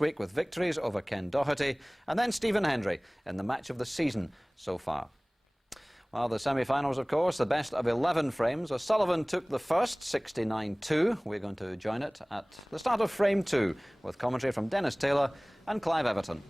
next week with victories over Ken Doherty and then Stephen Hendry in the match of the season so far. Well, the semi-finals, of course, the best of 11 frames. O'Sullivan took the first, 69-2. We're going to join it at the start of frame 2 with commentary from Dennis Taylor and Clive Everton.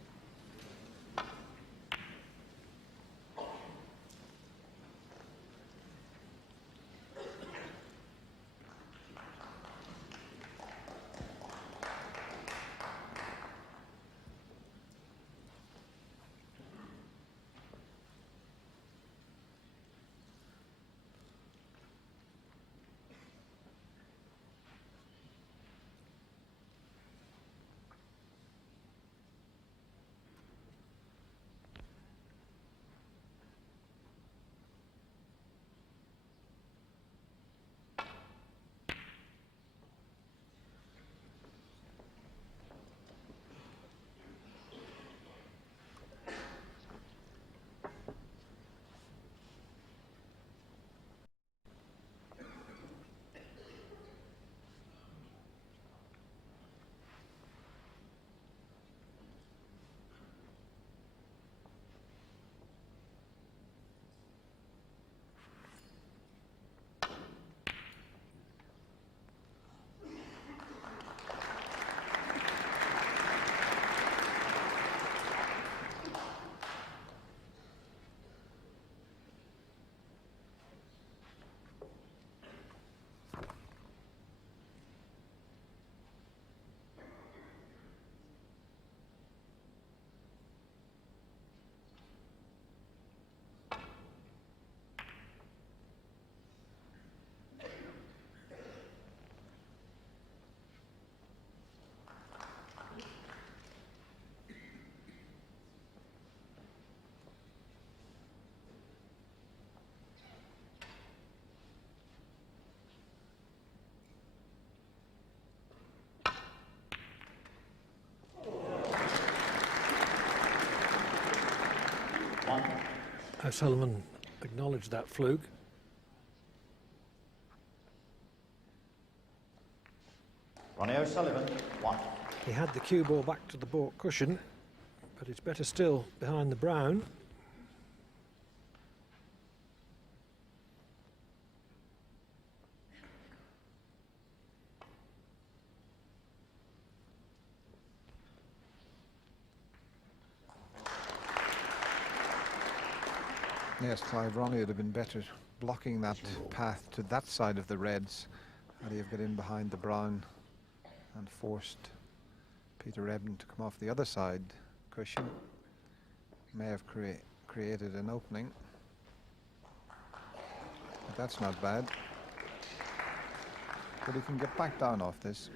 O'Sullivan acknowledged that fluke. Ronnie O'Sullivan, 1. He had the cue ball back to the baulk cushion, but it's better still behind the brown. Yes, Clive, Ronnie would have been better blocking that path to that side of the reds, had he have got in behind the brown and forced Peter Ebdon to come off the other side cushion. May have created an opening, but that's not bad. But he can get back down off this.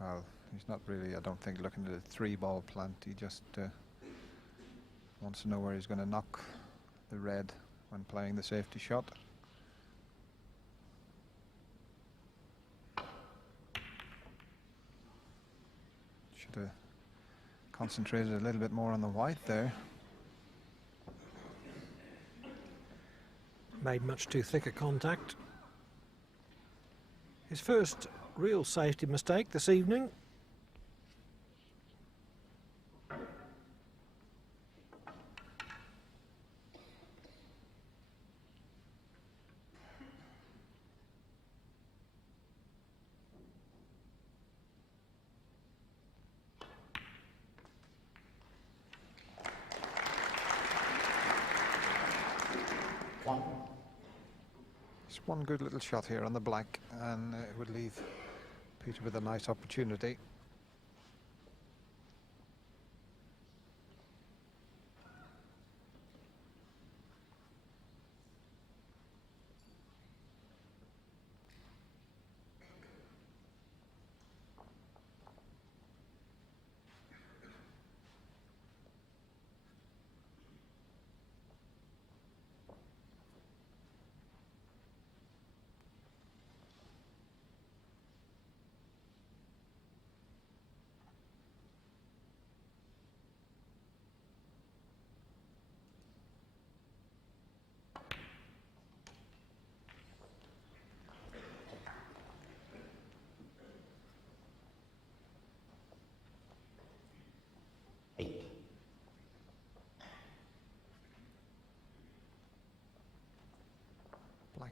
Well, he's not really, I don't think, looking at a 3-ball plant. He just wants to know where he's going to knock the red when playing the safety shot. Should have concentrated a little bit more on the white there. Made much too thick a contact. His first real safety mistake this evening. Just one good little shot here on the black, and it would leave Peter with a nice opportunity.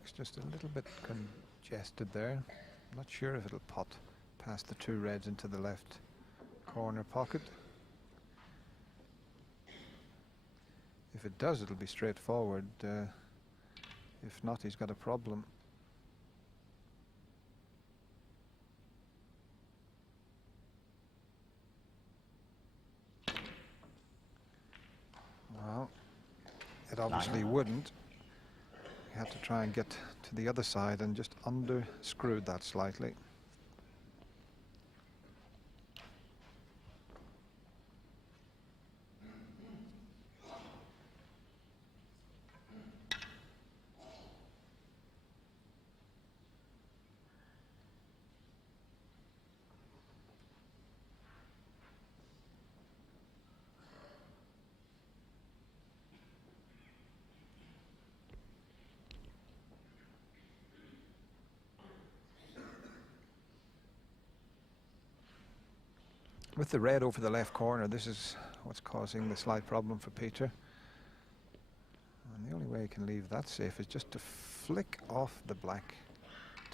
Black's just a little bit congested there. I'm not sure if it'll pot past the two reds into the left corner pocket. If it does, it'll be straightforward. If not, he's got a problem. Well, it obviously wouldn't. You had to try and get to the other side and just under-screwed that slightly. With the red over the left corner, this is what's causing the slight problem for Peter. And the only way he can leave that safe is just to flick off the black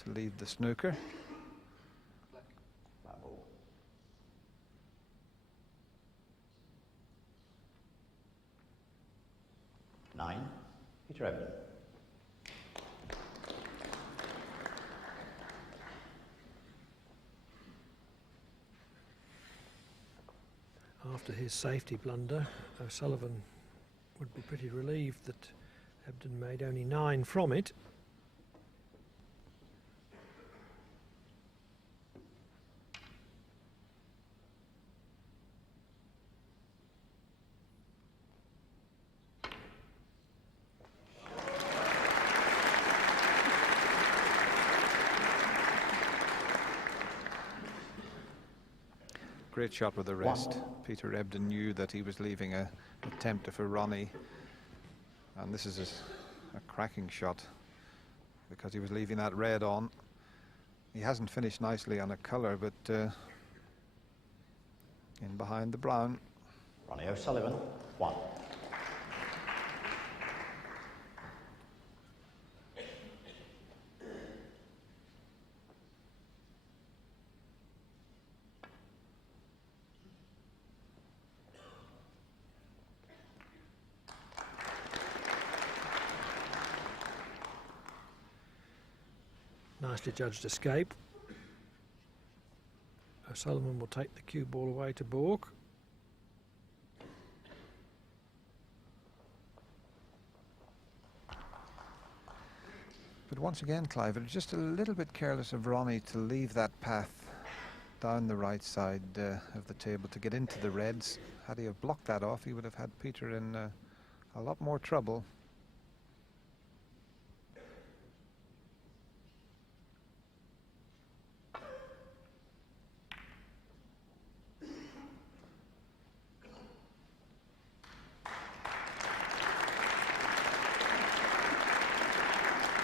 to leave the snooker. Black ball. 9, Peter Ebdon. After his safety blunder, O'Sullivan would be pretty relieved that Ebdon made only 9 from it. Great shot with the wrist. Peter Ebdon knew that he was leaving a tempter for Ronnie, and this is a cracking shot because he was leaving that red on. He hasn't finished nicely on a colour, but in behind the brown. Ronnie O'Sullivan, 1. Nicely judged escape. O'Sullivan will take the cue ball away to Bork. But once again, Clive, it was just a little bit careless of Ronnie to leave that path down the right side of the table to get into the reds. Had he have blocked that off, he would have had Peter in a lot more trouble.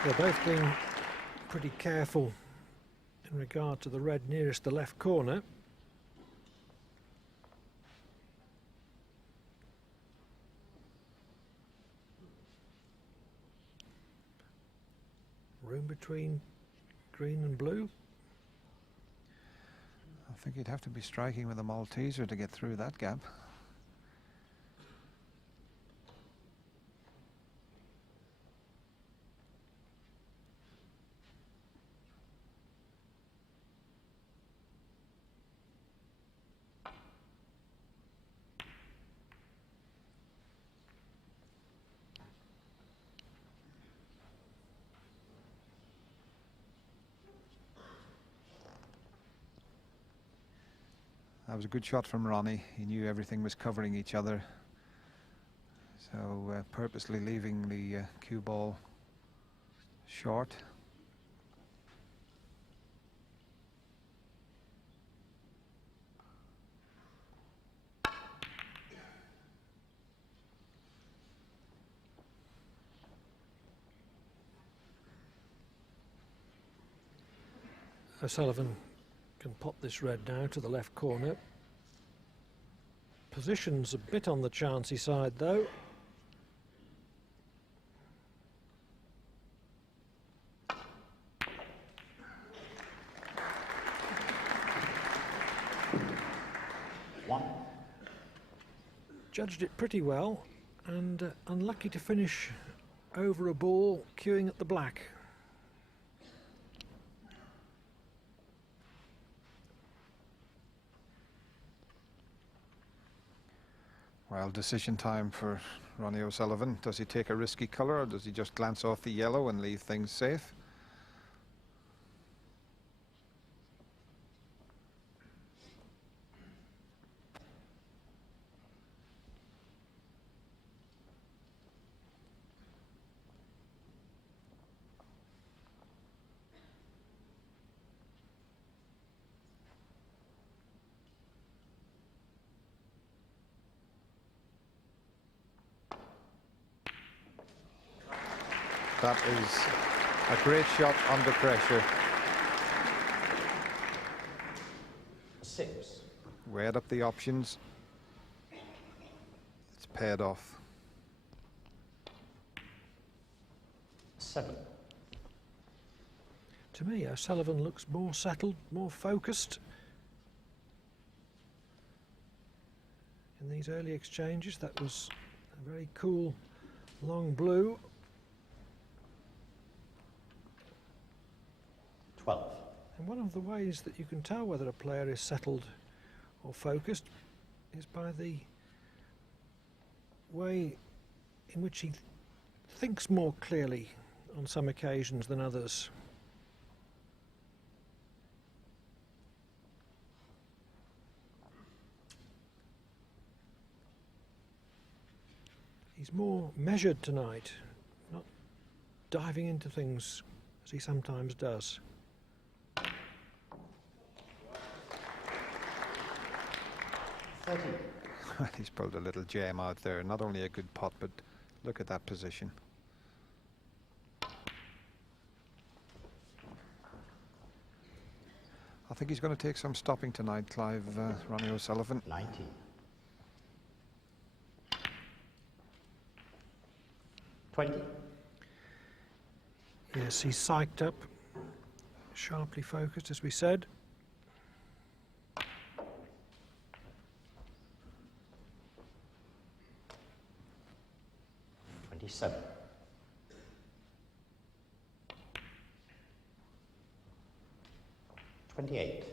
They're both being pretty careful in regard to the red nearest the left corner. Room between green and blue. I think he'd have to be striking with a Malteser to get through that gap. That was a good shot from Ronnie. He knew everything was covering each other. So purposely leaving the cue ball short. O'Sullivan can pop this red now to the left corner. Position's a bit on the chancy side though. 1. Judged it pretty well, and unlucky to finish over a ball queuing at the black. Well, decision time for Ronnie O'Sullivan. Does he take a risky colour, or does he just glance off the yellow and leave things safe? That is a great shot under pressure. 6. Weighed up the options. It's paired off. 7. To me, O'Sullivan looks more settled, more focused in these early exchanges. That was a very cool long blue. 12. And one of the ways that you can tell whether a player is settled or focused is by the way in which he thinks more clearly on some occasions than others. He's more measured tonight, not diving into things as he sometimes does. 13. He's pulled a little gem out there. Not only a good putt, but look at that position. I think he's going to take some stopping tonight, Clive, Ronnie O'Sullivan. 19. 20. Yes, he's psyched up, sharply focused, as we said. 27. 28.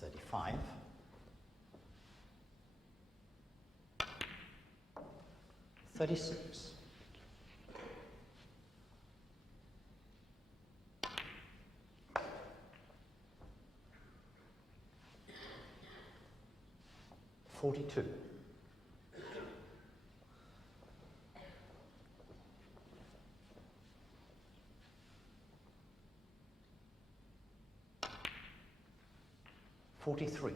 35. 36. 42. 43.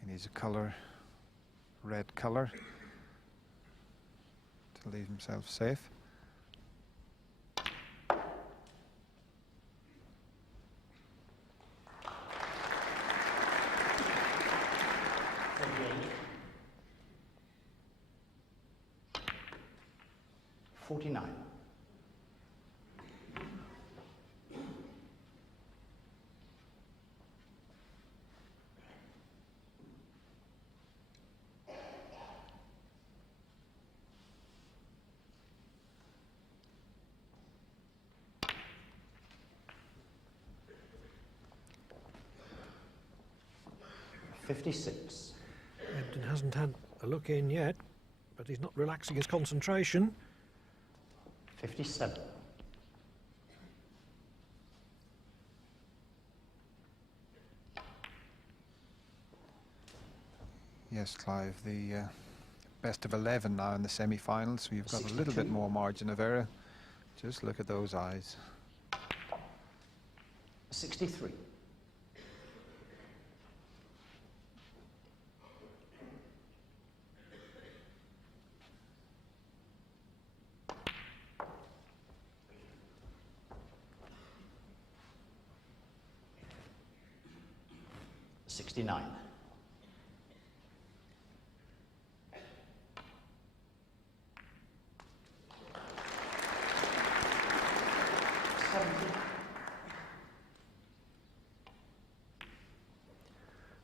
'He needs a colour, red colour, to leave himself safe. 49. 56. Ebdon hasn't had a look in yet, but he's not relaxing his concentration. 57. Yes, Clive, the best of 11 now in the semi-finals, so you've got a little bit more margin of error. Just look at those eyes. 63. 69. 70.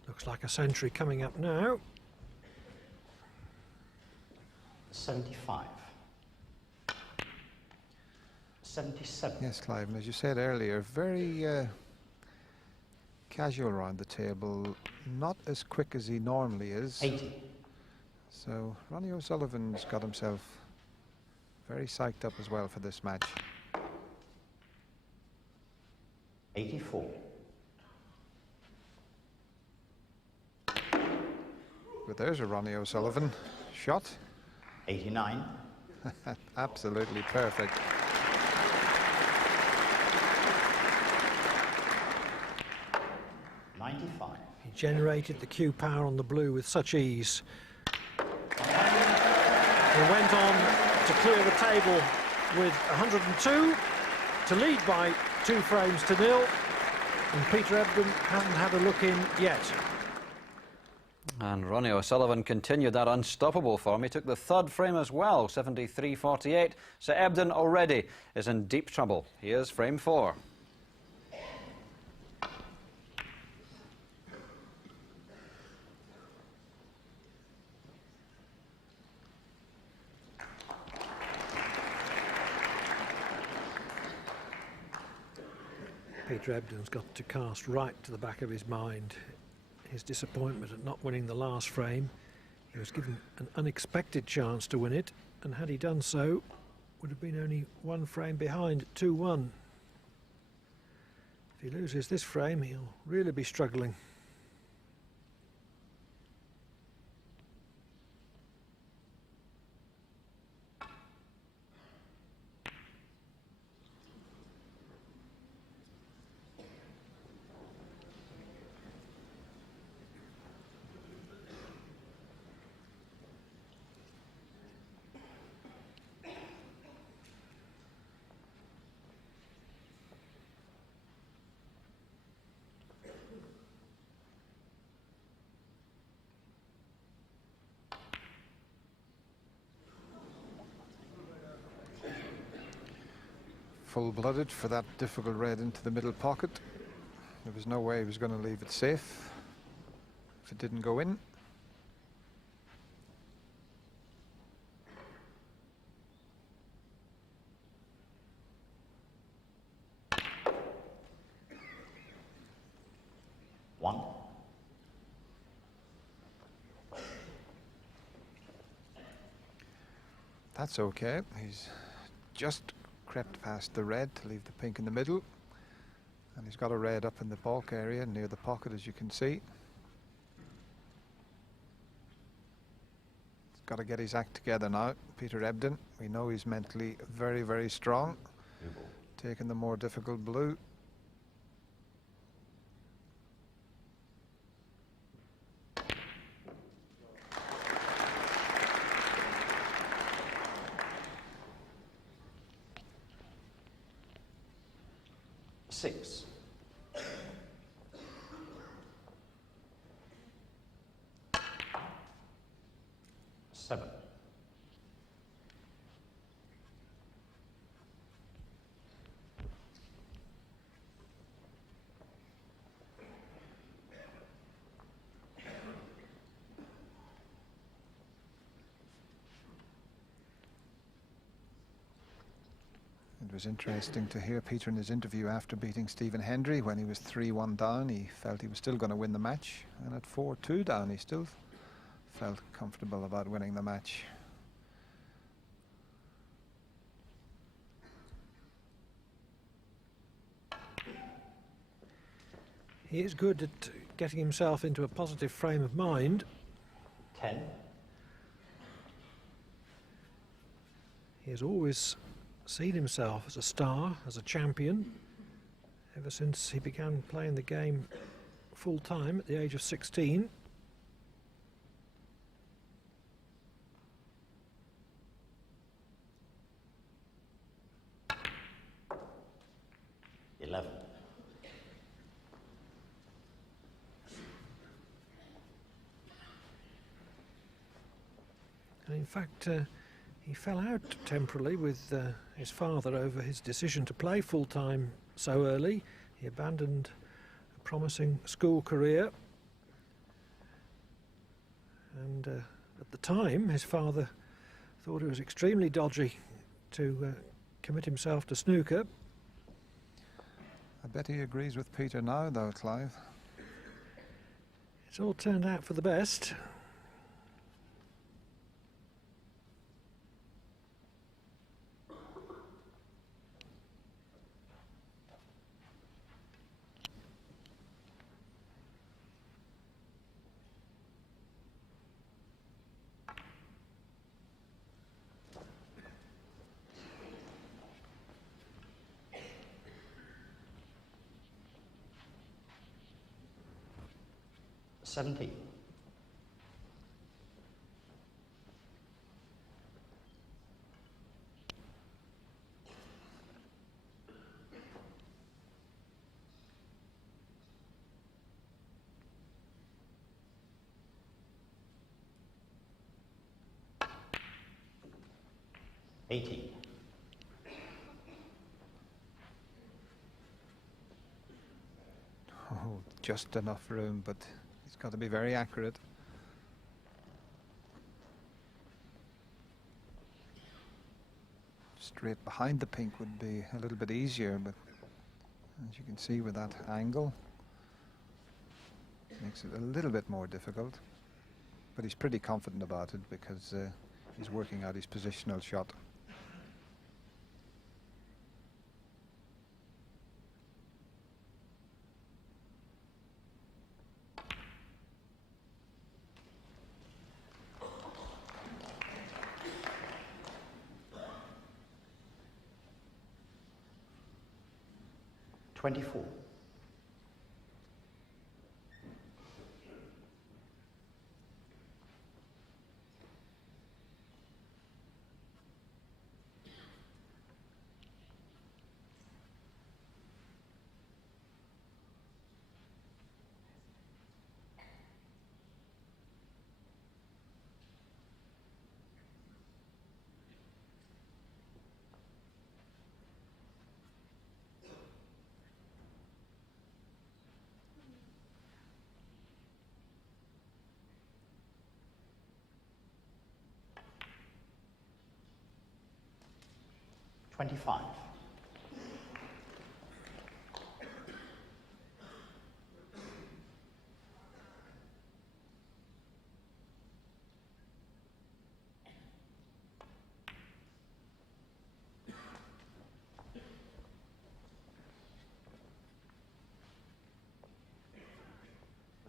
Looks like a century coming up now. 75. 77. Yes, Clive, and as you said earlier, very casual around the table, not as quick as he normally is. 80. So Ronnie O'Sullivan's got himself very psyched up as well for this match. 84. But there's a Ronnie O'Sullivan shot. 89. Absolutely perfect. 95. He generated the cue power on the blue with such ease. He went on to clear the table with 102 to lead by 2 frames to nil, and Peter Ebdon hasn't had a look in yet. And Ronnie O'Sullivan continued that unstoppable form. He took the 3rd frame as well, 73-48. So Ebdon already is in deep trouble. Here's frame 4. Peter Ebdon's got to cast right to the back of his mind his disappointment at not winning the last frame. He was given an unexpected chance to win it, and had he done so, would have been only 1 frame behind at 2-1. If he loses this frame, he'll really be struggling. Full-blooded for that difficult red into the middle pocket. There was no way he was going to leave it safe if it didn't go in. One. That's okay. He's just crept past the red to leave the pink in the middle, and he's got a red up in the bulk area near the pocket, as you can see. He's got to get his act together now, Peter Ebdon. We know he's mentally very, very strong, taking the more difficult blue. Six. 7. 'It was interesting to hear Peter in his interview after beating Stephen Hendry. When he was 3-1 down, he felt he was still going to win the match, and at 4-2 down, he still felt comfortable about winning the match. He is good at getting himself into a positive frame of mind. 10. He has always seen himself as a star, as a champion, ever since he began playing the game full time at the age of 16. 11. And in fact, he fell out temporarily with his father over his decision to play full-time so early. He abandoned a promising school career. And at the time, his father thought it was extremely dodgy to commit himself to snooker. I bet he agrees with Peter now, though, Clive. It's all turned out for the best. $17. 18. Oh, just enough room, but he's got to be very accurate. Straight behind the pink would be a little bit easier, but as you can see with that angle, makes it a little bit more difficult. But he's pretty confident about it because he's working out his positional shot. $24. 25.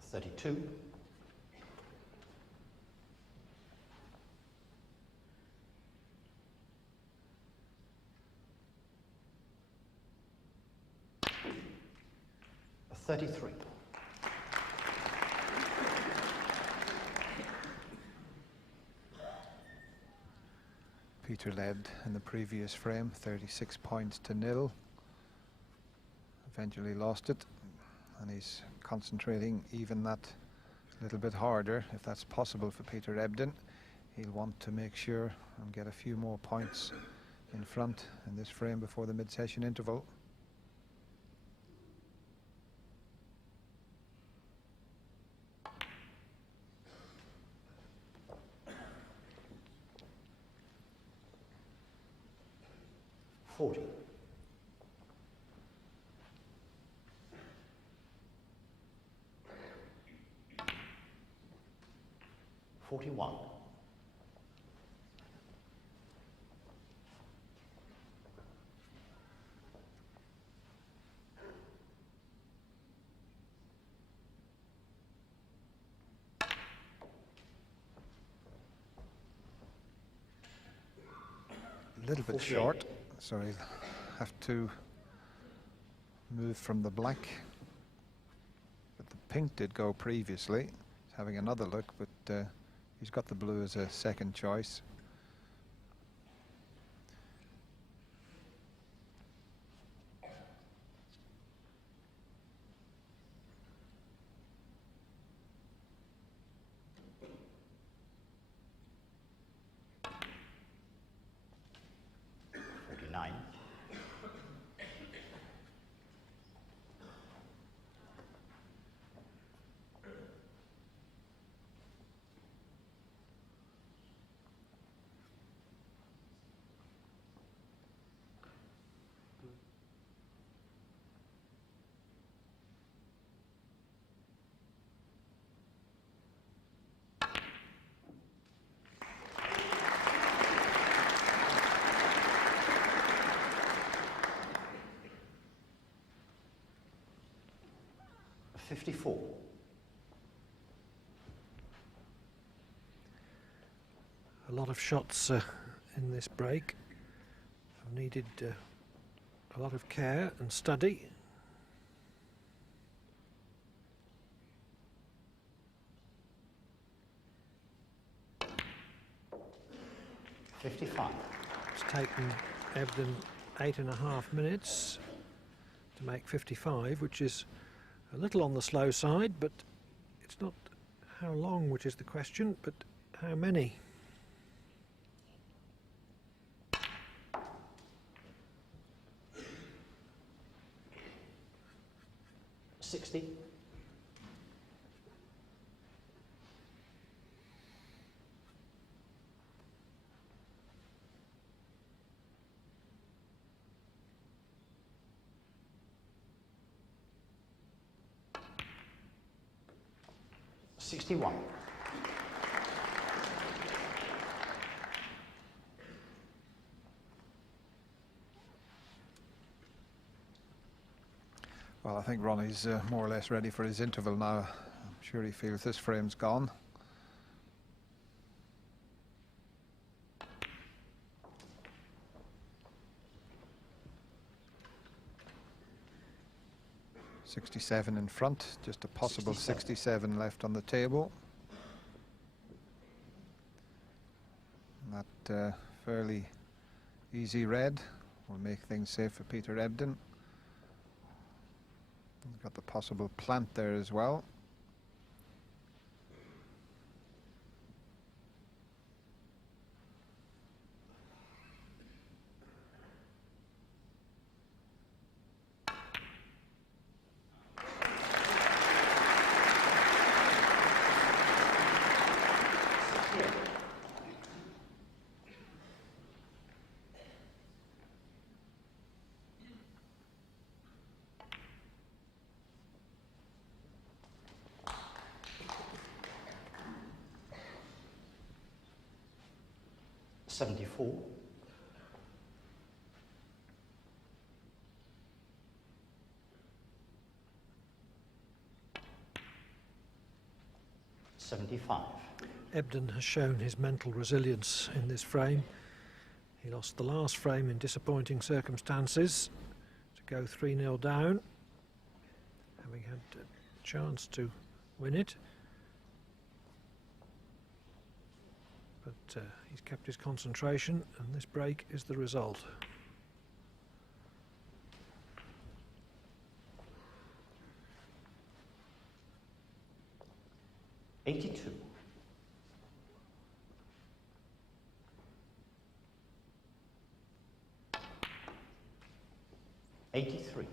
32. 33. Peter led in the previous frame, 36 points to 0. Eventually lost it, and he's concentrating even that little bit harder, if that's possible for Peter Ebdon. He'll want to make sure and get a few more points in front in this frame before the mid-session interval. $40. 41. A little bit 48. short, so he'll have to move from the black. But the pink did go previously. He's having another look, but he's got the blue as a second choice. 54. A lot of shots in this break have needed a lot of care and study. 55. It's taken Ebdon 8.5 minutes to make 55, which is a little on the slow side, but it's not how long which is the question, but how many. 60. 61. Well, I think Ronnie's more or less ready for his interval now. I'm sure he feels this frame's gone. .67 in front, just a possible 67 left on the table. That fairly easy red will make things safe for Peter Ebdon. He's got the possible plant there as well. .74. 75. Ebdon has shown his mental resilience in this frame. He lost the last frame in disappointing circumstances to go 3-0 down, having had a chance to win it. But he's kept his concentration, and this break is the result. .82. 83.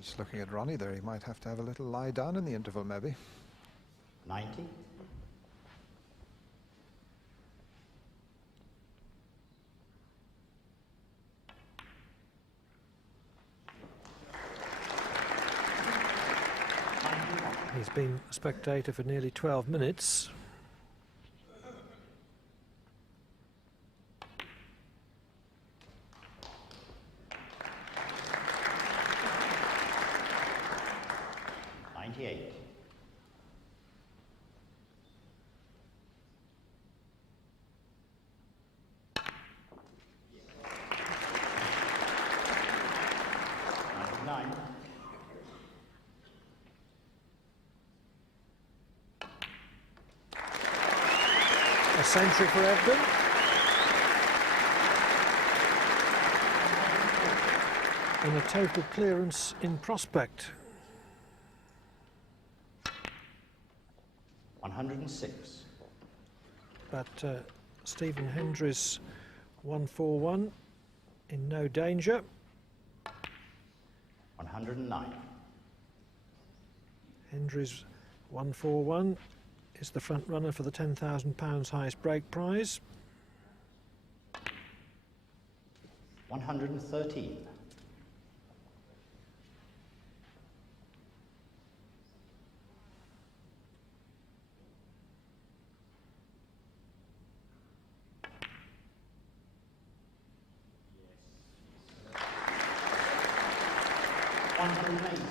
Just looking at Ronnie there, he might have to have a little lie down in the interval maybe. 90. 91. He's been a spectator for nearly 12 minutes. A century for Ebdon. And a total clearance in prospect. 106. But Stephen Hendry's 141 in no danger. 109. Hendry's 141 is the front runner for the £10,000 highest break prize. 113. 180.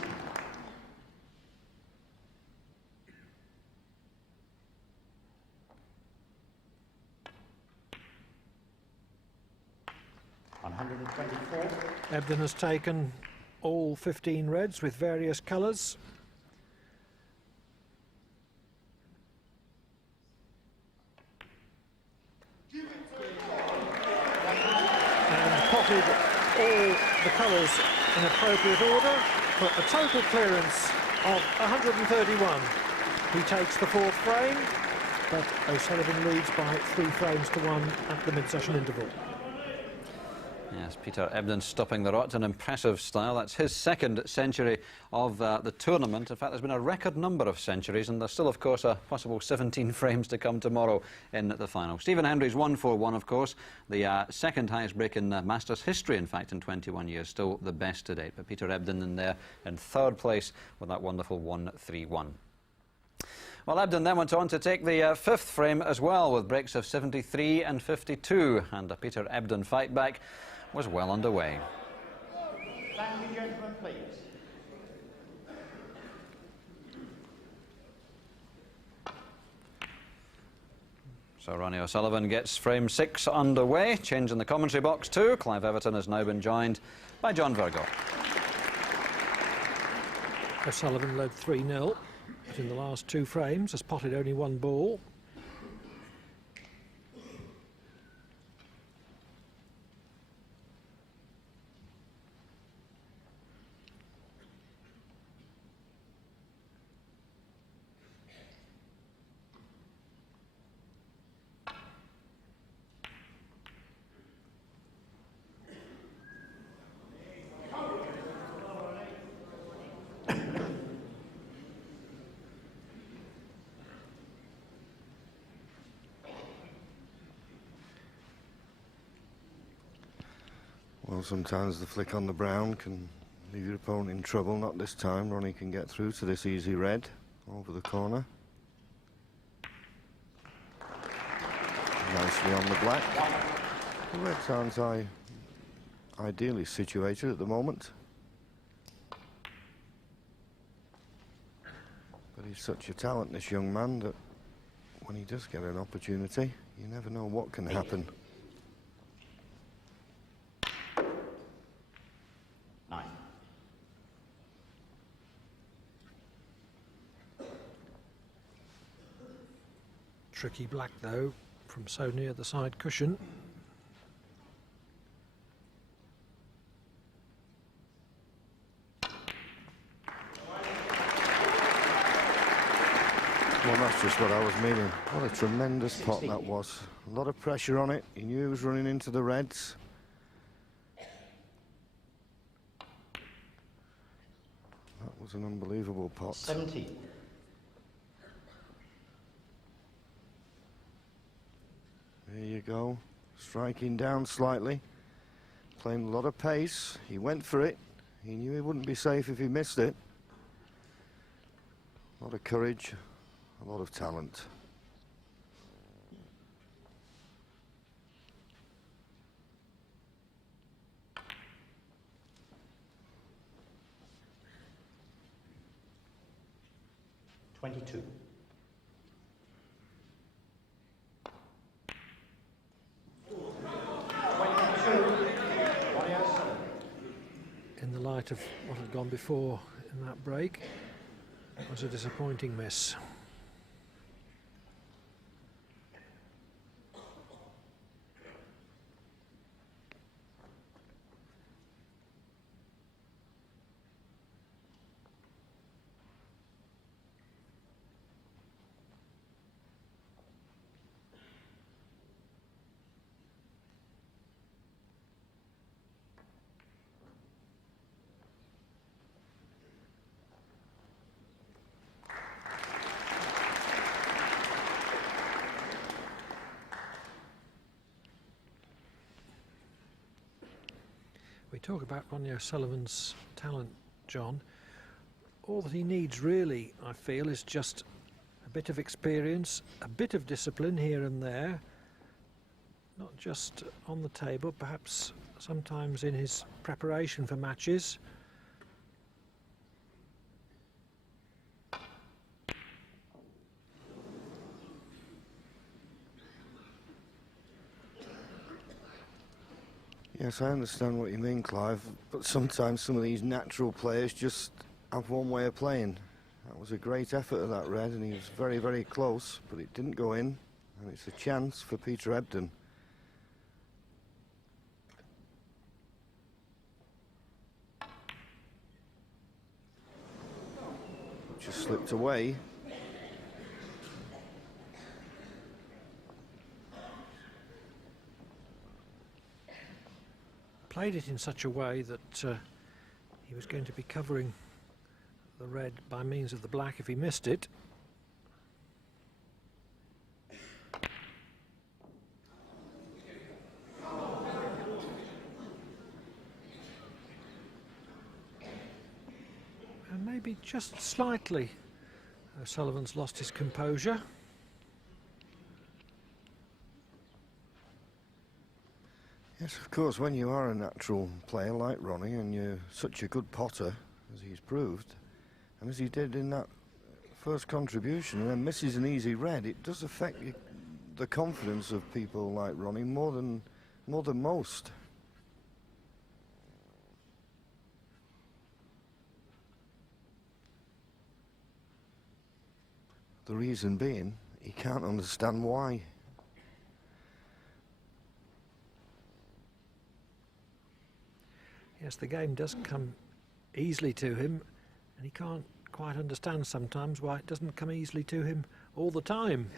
Ebdon has taken all 15 reds with various colours. And potted all the colours in appropriate order for a total clearance of 131. He takes the fourth frame, but O'Sullivan leads by 3 frames to 1 at the mid-session interval. Yes, Peter Ebdon stopping the rot in impressive style. That's his second century of the tournament. In fact, there's been a record number of centuries, and there's still, of course, a possible 17 frames to come tomorrow in the final. Stephen Hendry's 141, of course, the second highest break in Masters history, in fact, in 21 years. Still the best to date. But Peter Ebdon in there in third place with that wonderful 131. Well, Ebdon then went on to take the fifth frame as well, with breaks of 73 and 52, and a Peter Ebdon fight back was well underway. Thank you, gentlemen, please. So Ronnie O'Sullivan gets frame 6 underway. Change in the commentary box too. Clive Everton has now been joined by John Virgo. O'Sullivan led 3-0, but in the last 2 frames has potted only 1 ball. Well, sometimes the flick on the brown can leave your opponent in trouble. Not this time. Ronnie can get through to this easy red over the corner. Nicely on the black. The reds aren't ideally situated at the moment. But he's such a talent, this young man, that when he does get an opportunity, you never know what can happen. 9. Tricky black, though, from so near the side cushion. Well, that's just what I was meaning. What a tremendous pot that was. A lot of pressure on it. He knew he was running into the reds. That was an unbelievable pot. 17. There you go. Striking down slightly. Playing a lot of pace. He went for it. He knew he wouldn't be safe if he missed it. A lot of courage. A lot of talent. $22. In the light of what had gone before in that break, it was a disappointing miss. We talk about Ronnie O'Sullivan's talent, John. All that he needs really, I feel, is just a bit of experience, a bit of discipline here and there, not just on the table, perhaps sometimes in his preparation for matches. Yes, I understand what you mean, Clive, but sometimes some of these natural players just have one way of playing. That was a great effort of that red, and he was very, very close, but it didn't go in, and it's a chance for Peter Ebdon. Just slipped away. Played it in such a way that he was going to be covering the red by means of the black if he missed it. And maybe just slightly O'Sullivan's lost his composure. Yes, of course, when you are a natural player like Ronnie and you're such a good potter, as he's proved, and as he did in that first contribution, and then misses an easy red, it does affect the confidence of people like Ronnie more than most. The reason being, he can't understand why. Yes, the game does come easily to him, and he can't quite understand sometimes why it doesn't come easily to him all the time.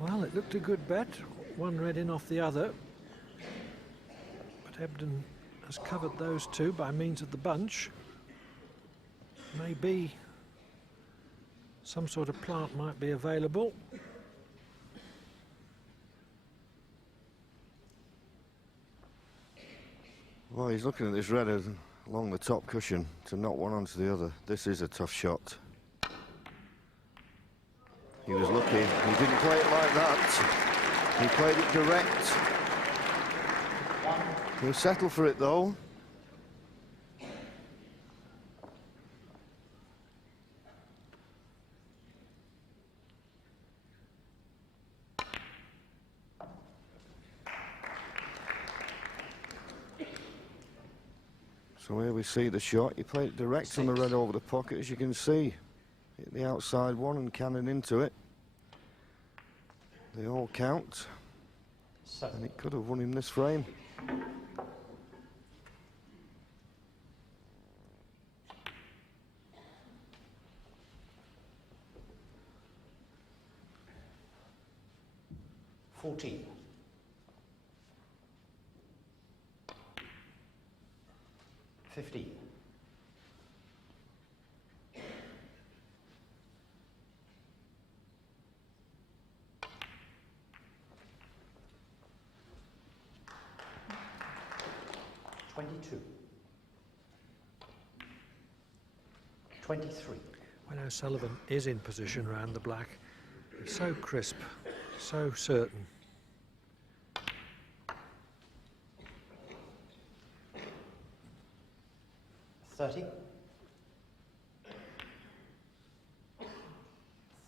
Well, it looked a good bet, one red in off the other. Ebdon has covered those two by means of the bunch. Maybe some sort of plant might be available. Well, he's looking at this red along the top cushion to knock one onto the other. This is a tough shot. He was lucky. He didn't play it like that. He played it direct. He'll settle for it, though. So here we see the shot. He played it direct on the red over the pocket, as you can see. Hit the outside one and cannon into it. They all count. And it could have won him this frame. $14. 15. 22. 23. When O'Sullivan is in position around the black, he's so crisp, so certain. 30.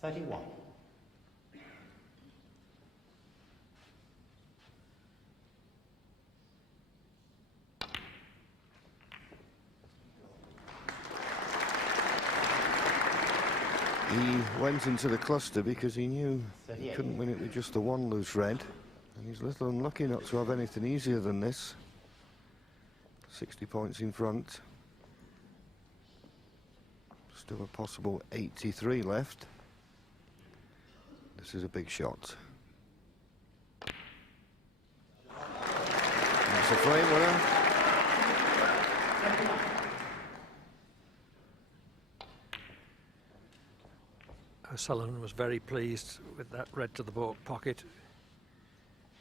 31. He went into the cluster because he knew he couldn't win it with just the one loose red. And he's a little unlucky not to have anything easier than this. 60 points in front. Still a possible 83 left. This is a big shot. That's a frame winner. O'Sullivan was very pleased with that red to the baulk pocket.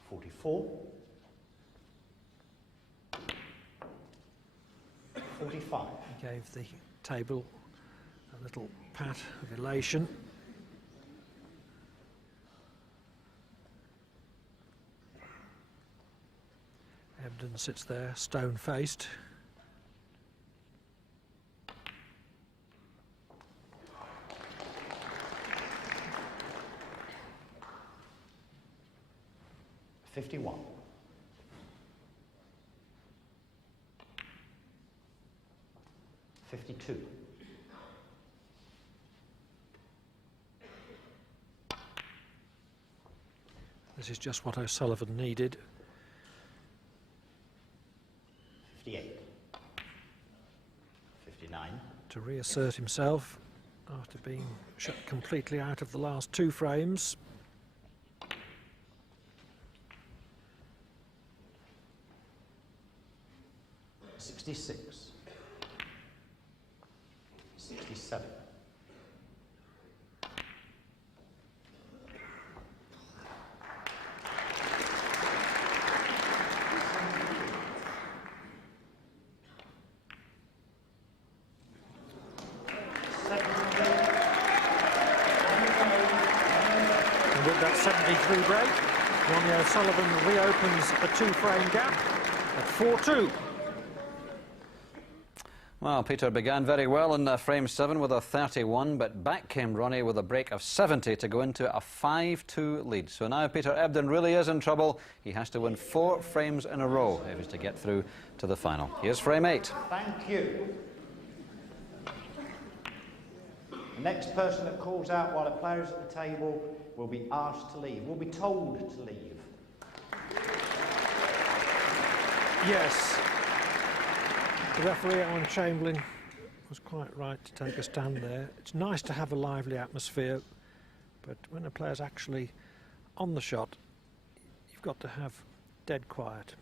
44. 45. He gave the table a little pat of elation. Ebdon sits there, stone-faced. $51. $52. This is just what O'Sullivan needed. 58. 59. To reassert himself after being shut completely out of the last 2 frames. 66. 67. 73 break, Ronnie O'Sullivan reopens a 2-frame gap at 4-2. Well, Peter began very well in frame 7 with a 31, but back came Ronnie with a break of 70 to go into a 5-2 lead. So now Peter Ebdon really is in trouble. He has to win 4 frames in a row if he's to get through to the final. Here's frame 8. Thank you. The next person that calls out while a player is at the table will be asked to leave, will be told to leave. Yes. The referee, Alan Chamberlain, was quite right to take a stand there. It's nice to have a lively atmosphere, but when a player's actually on the shot, you've got to have dead quiet.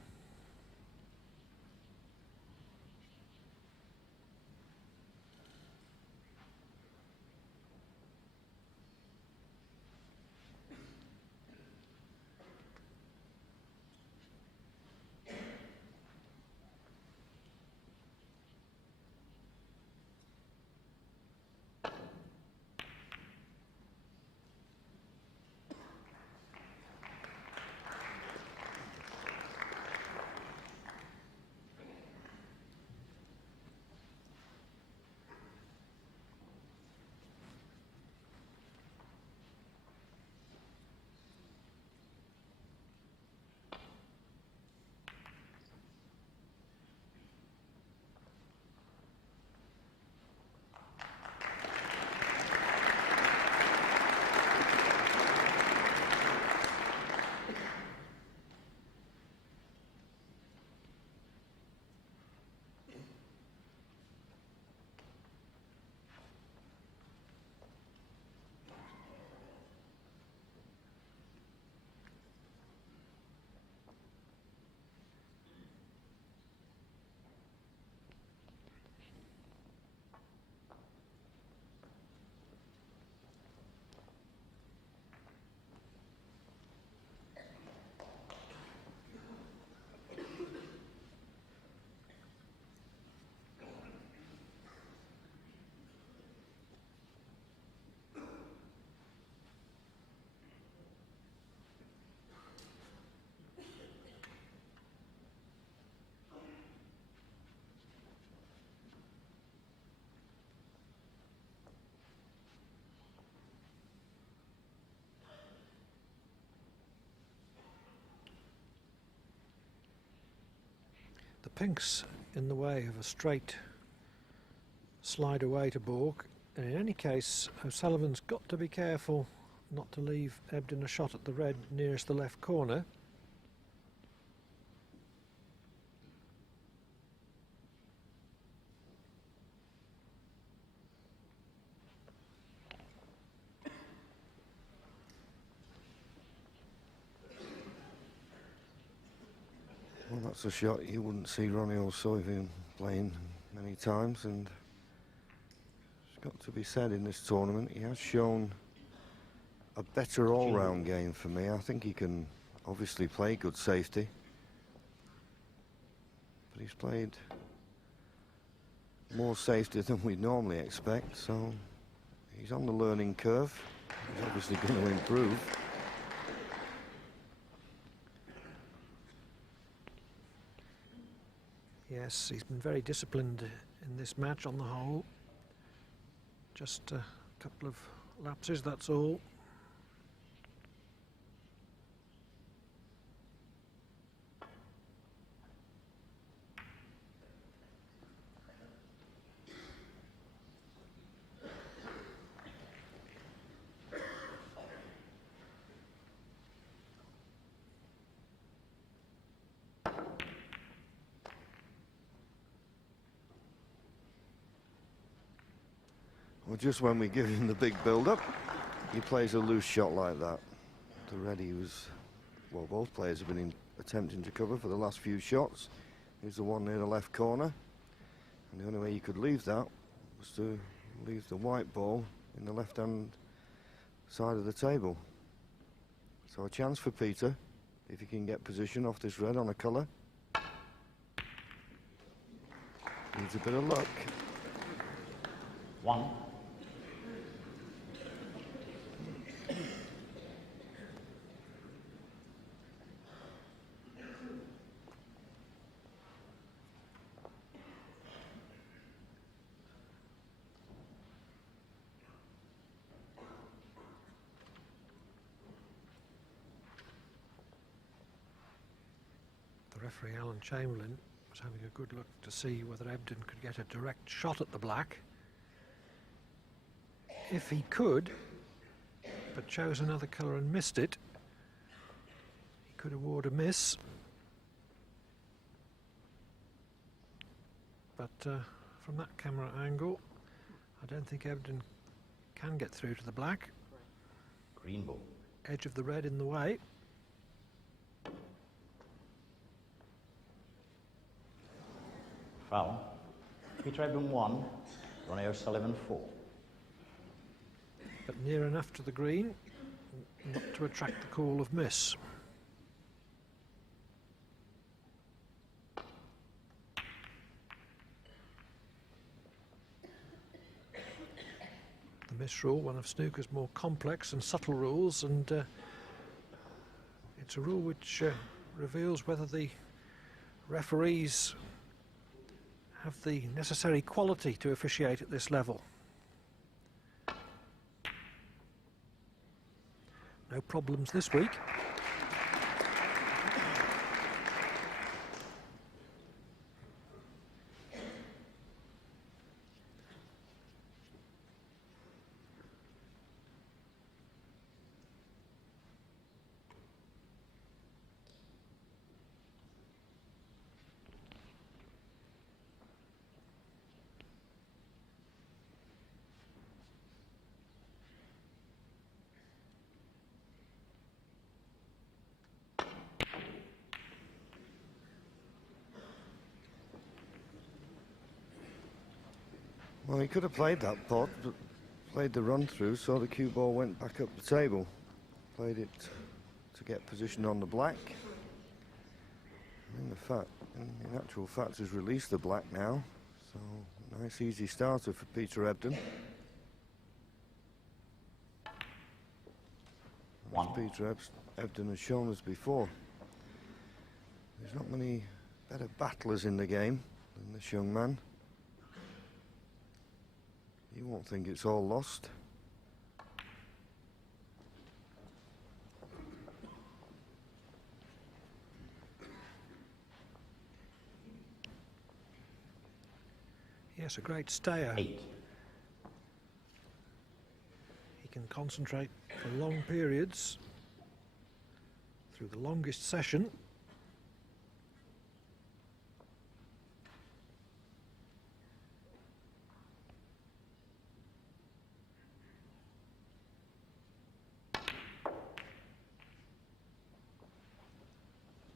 The pink's in the way of a straight slide away to baulk, and in any case O'Sullivan's got to be careful not to leave Ebdon a shot at the red nearest the left corner. Well, that's a shot you wouldn't see Ronnie O'Sullivan playing many times, and it's got to be said in this tournament he has shown a better all-round game for me. I think he can obviously play good safety, but he's played more safety than we normally expect, so he's on the learning curve. He's obviously going to improve. Yes, he's been very disciplined in this match on the whole. Just a couple of lapses, that's all. Well, just when we give him the big build-up, he plays a loose shot like that. The ready was, well, both players have been attempting to cover for the last few shots. Here's the one near the left corner. And the only way you could leave that was to leave the white ball in the left-hand side of the table. So a chance for Peter, if he can get position off this red on a colour. Needs a bit of luck. 1. The referee, Alan Chamberlain, was having a good look to see whether Ebdon could get a direct shot at the black. If he could, but chose another colour and missed it, he could award a miss. But from that camera angle, I don't think Ebdon can get through to the black. Green ball. Edge of the red in the way. Foul. Peter Ebdon 1, Ronnie O'Sullivan 4. But near enough to the green not to attract the call of miss. The miss rule, one of snooker's more complex and subtle rules, and it's a rule which reveals whether the referees have the necessary quality to officiate at this level. No problems this week. Well, he could have played that pot, but played the run through, so the cue ball went back up the table. Played it to get position on the black. And in actual fact, has released the black now. So, nice easy starter for Peter Ebdon. As Peter Ebdon has shown us before, there's not many better battlers in the game than this young man. You won't think it's all lost. Yes, a great stayer. 8. He can concentrate for long periods through the longest session.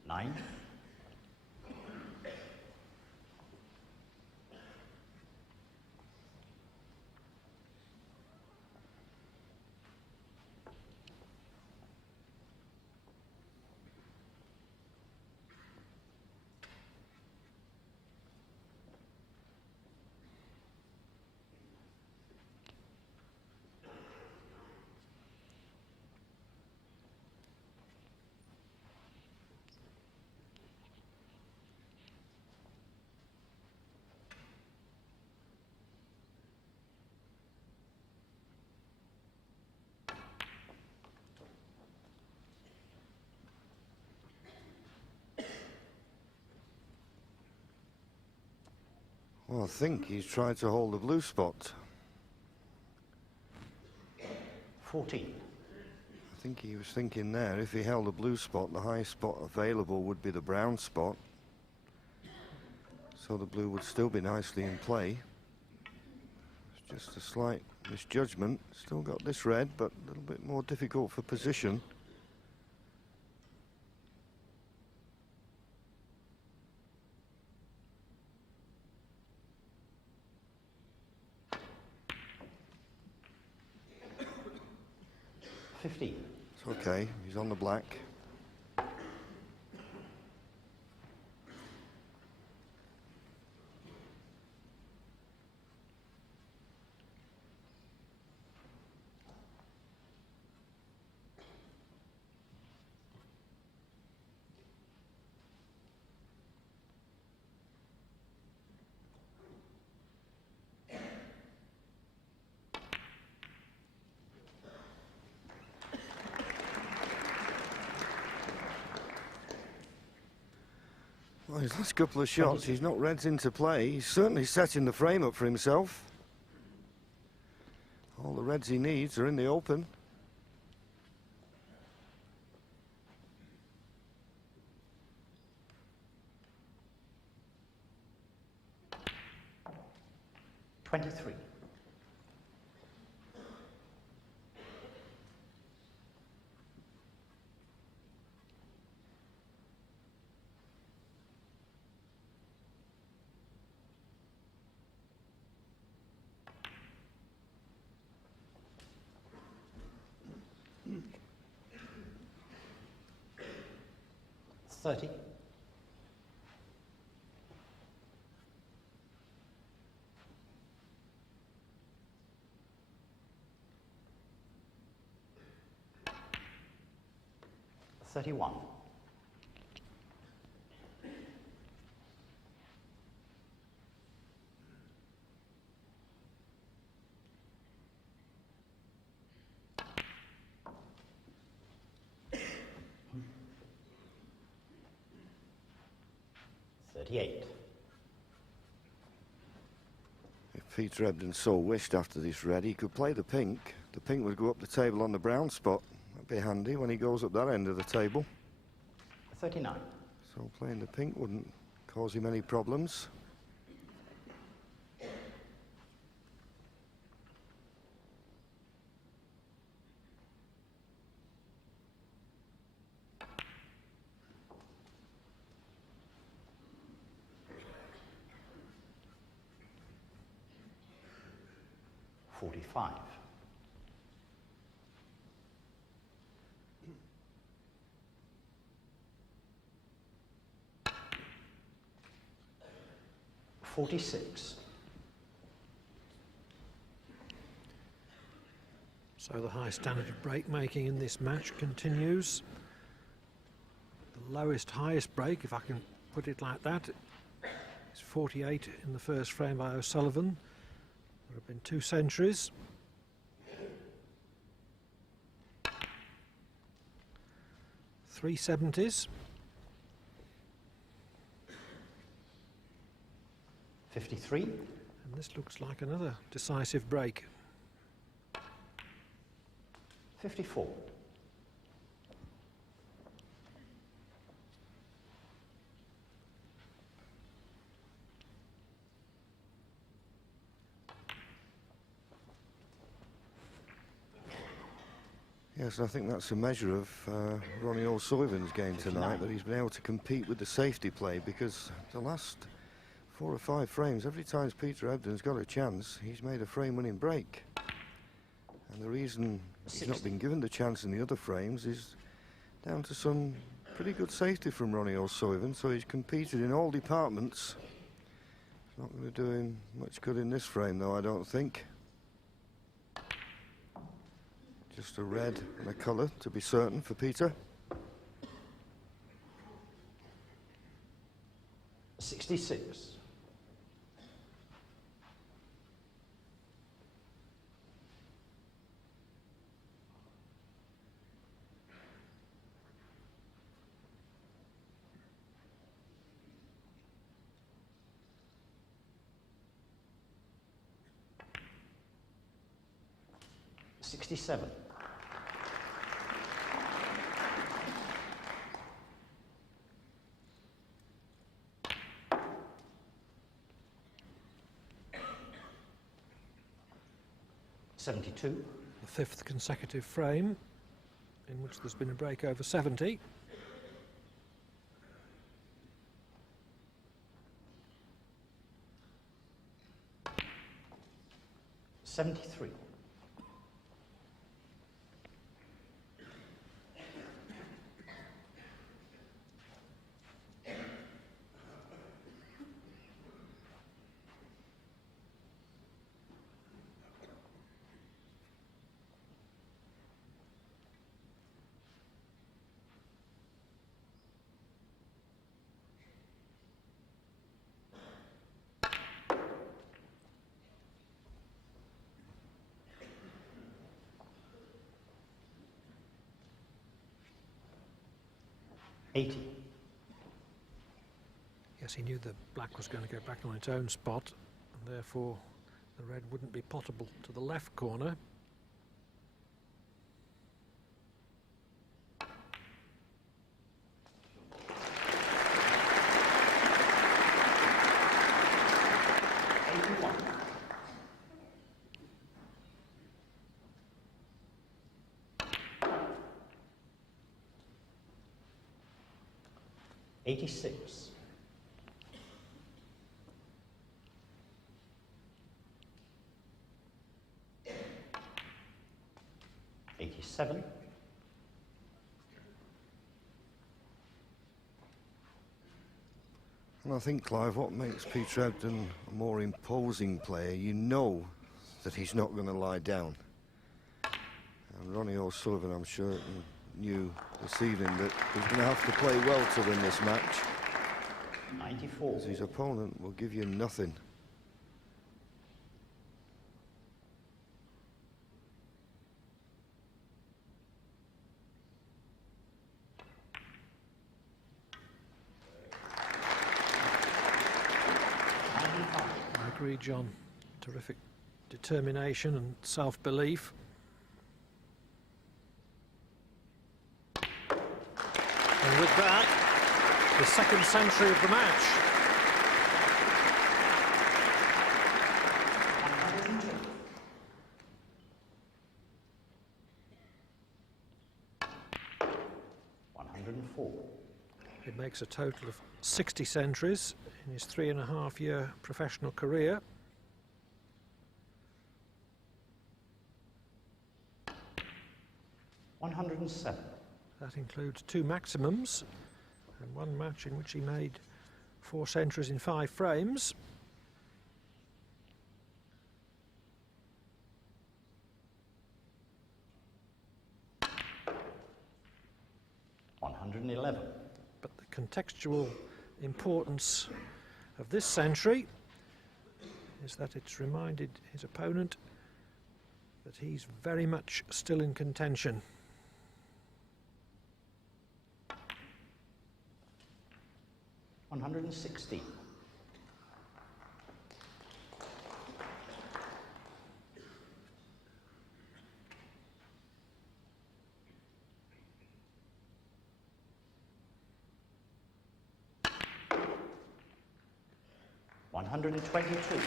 Nine. Well, I think he's tried to hold the blue spot. 14. I think he was thinking there, if he held the blue spot, the highest spot available would be the brown spot. So the blue would still be nicely in play. It's just a slight misjudgment. Still got this red, but a little bit more difficult for position. It's okay, he's on the black. Well, his last couple of shots, he's not reds into play. He's certainly setting the frame up for himself. All the reds he needs are in the open. .23. .30. .31. .38. If Peter Ebdon so wished after this red, he could play the pink. The pink would go up the table on the brown spot. That'd be handy when he goes up that end of the table. 39. So playing the pink wouldn't cause him any problems. .45. .46. So the high standard of break making in this match continues. The lowest highest break, if I can put it like that, is 48 in the first frame by O'Sullivan. There have been 2 centuries. Three 70s. 53. And this looks like another decisive break. 54. Yes, I think that's a measure of Ronnie O'Sullivan's game tonight, that he's been able to compete with the safety play, because the last 4 or 5 frames, every time Peter Ebdon's got a chance, he's made a frame-winning break. And the reason he's not been given the chance in the other frames is down to some pretty good safety from Ronnie O'Sullivan, so he's competed in all departments. It's not going to do him much good in this frame, though, I don't think. Just a red and a colour, to be certain, for Peter. 66. 67. '72. The fifth consecutive frame in which there's been a break over 70. '73. '80. Yes, he knew the black was going to go back on its own spot, and therefore the red wouldn't be potable to the left corner. '86. '87. And I think, Clive, what makes Peter Ebdon a more imposing player, you know that he's not going to lie down. And Ronnie O'Sullivan, I'm sure, knew this evening that he was going to have to play well to win this match. 94. His opponent will give you nothing. I agree, John. Terrific determination and self-belief. And with that, the second century of the match. It makes a total of 60 centuries in his 3.5-year professional career. '107. That includes 2 maximums and 1 match in which he made 4 centuries in 5 frames. '111. But the contextual importance of this century is that it's reminded his opponent that he's very much still in contention. '116. '122.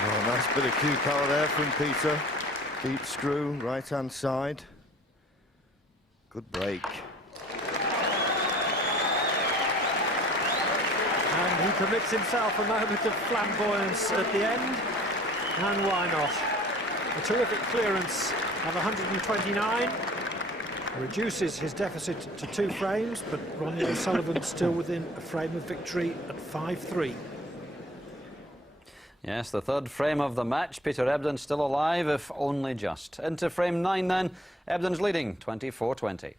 Oh, nice bit of cue power there from Peter. Deep screw, right-hand side. Good break. And he permits himself a moment of flamboyance at the end, and why not? A terrific clearance of 129 reduces his deficit to 2 frames, but Ronnie O'Sullivan still within a frame of victory at 5-3. Yes, the third frame of the match. Peter Ebdon still alive, if only just. Into frame 9 then. Ebdon's leading 24-20.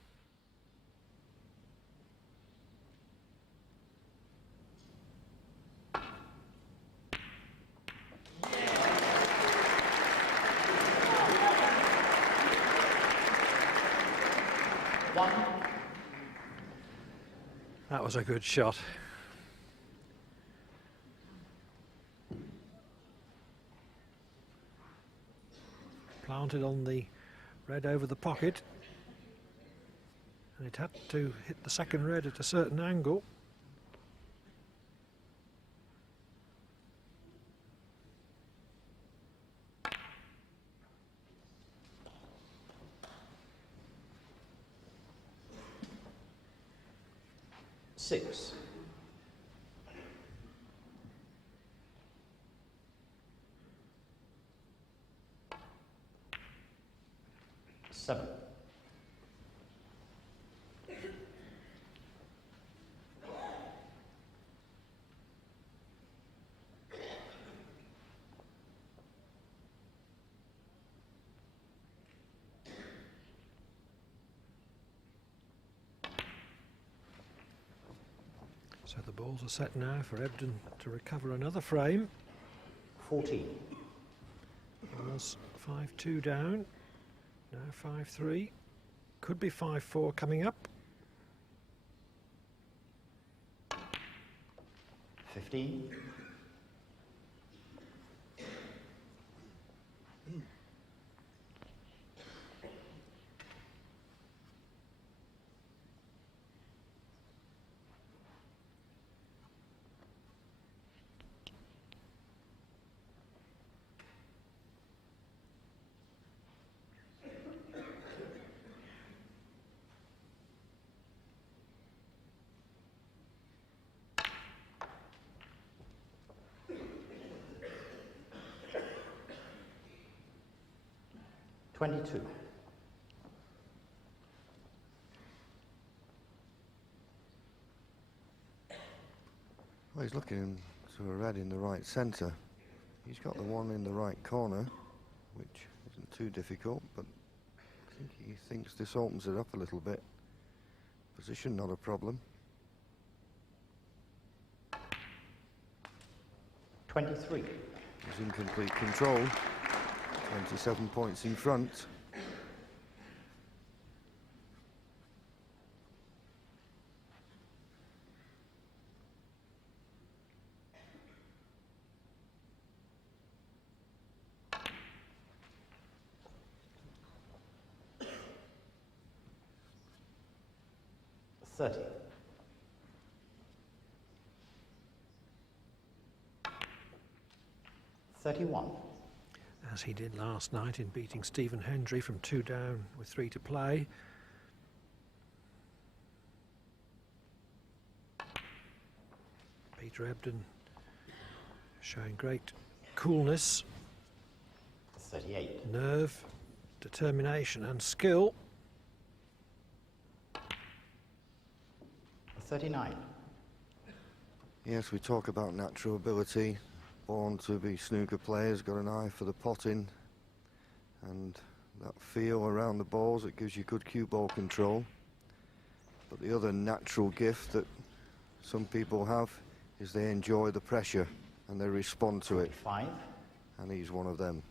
That was a good shot. planted on the red over the pocket, and it had to hit the second red at a certain angle. Six. Seven. So the balls are set now for Ebdon to recover another frame. 14. Was 5-2 down, now 5-3. Could be 5-4 coming up. 15. $22. Well, he's looking to a red in the right centre. He's got the one in the right corner, which isn't too difficult, but I think he thinks this opens it up a little bit. Position not a problem. 23. He's in complete control. 27 points in front. $30. 31. As he did last night in beating Stephen Hendry from 2 down with 3 to play. Peter Ebdon showing great coolness, 38. nerve, determination and skill. 39. Yes, we talk about natural ability. Born to be snooker players, got an eye for the potting, and that feel around the balls, it gives you good cue ball control. But the other natural gift that some people have is they enjoy the pressure and they respond to it. 5. And he's one of them.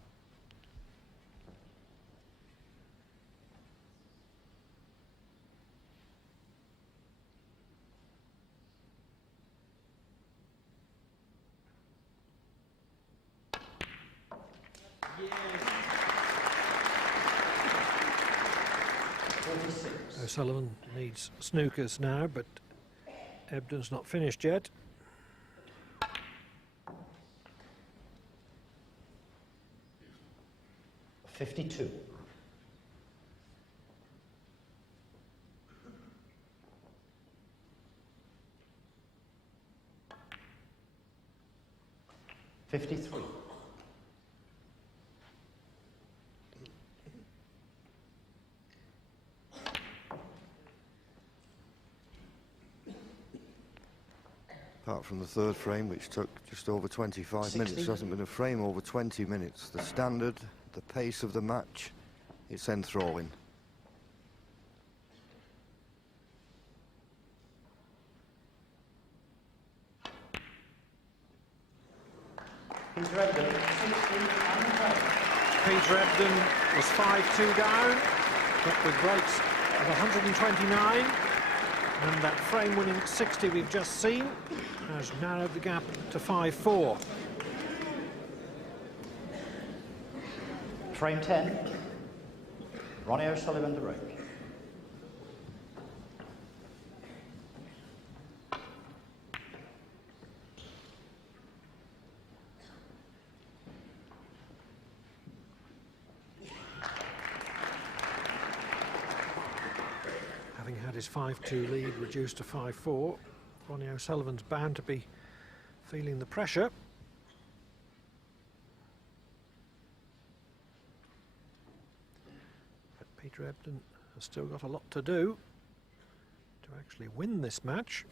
O'Sullivan needs snookers now, but Ebdon's not finished yet. $52. 53. Apart from the third frame, which took just over 25 minutes, there hasn't been a frame over 20 minutes. The standard, the pace of the match, it's enthralling. Peter Ebdon, 16 and 12. Peter Ebdon was 5-2 down, but with breaks of 129, and that frame-winning 60 we've just seen has narrowed the gap to 5-4. Frame 10, Ronnie O'Sullivan to break. Having had his 5-2 lead reduced to 5-4, Ronnie O'Sullivan's bound to be feeling the pressure. But Peter Ebdon has still got a lot to do to actually win this match.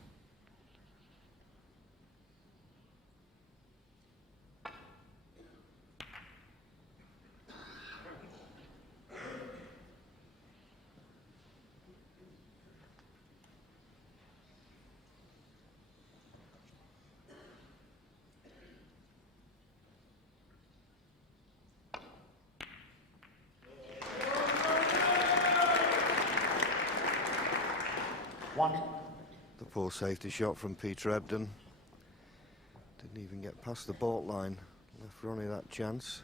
The poor safety shot from Peter Ebdon. Didn't even get past the baulk line. Left Ronnie that chance.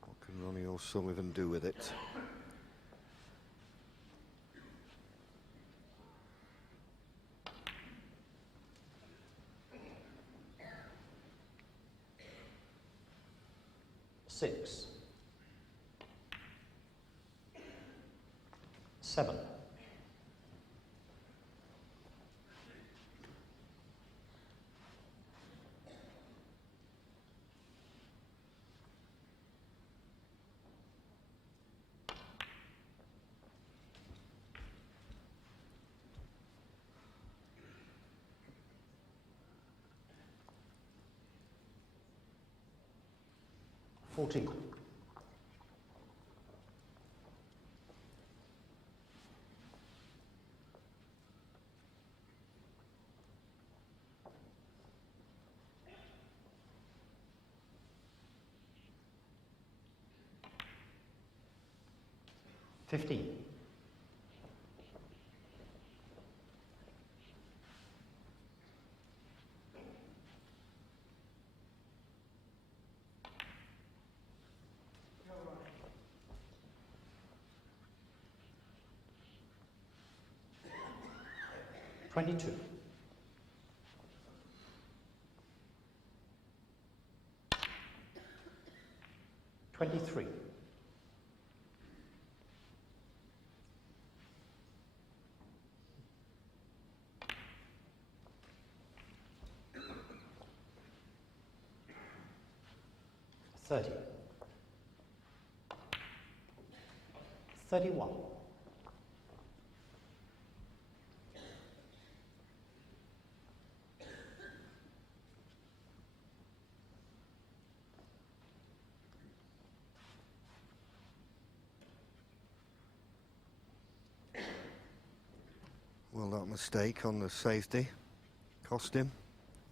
What can Ronnie O'Sullivan do with it? Six. 7. $14. $15. $22. 23. 30. 31. Well, that mistake on the safety cost him.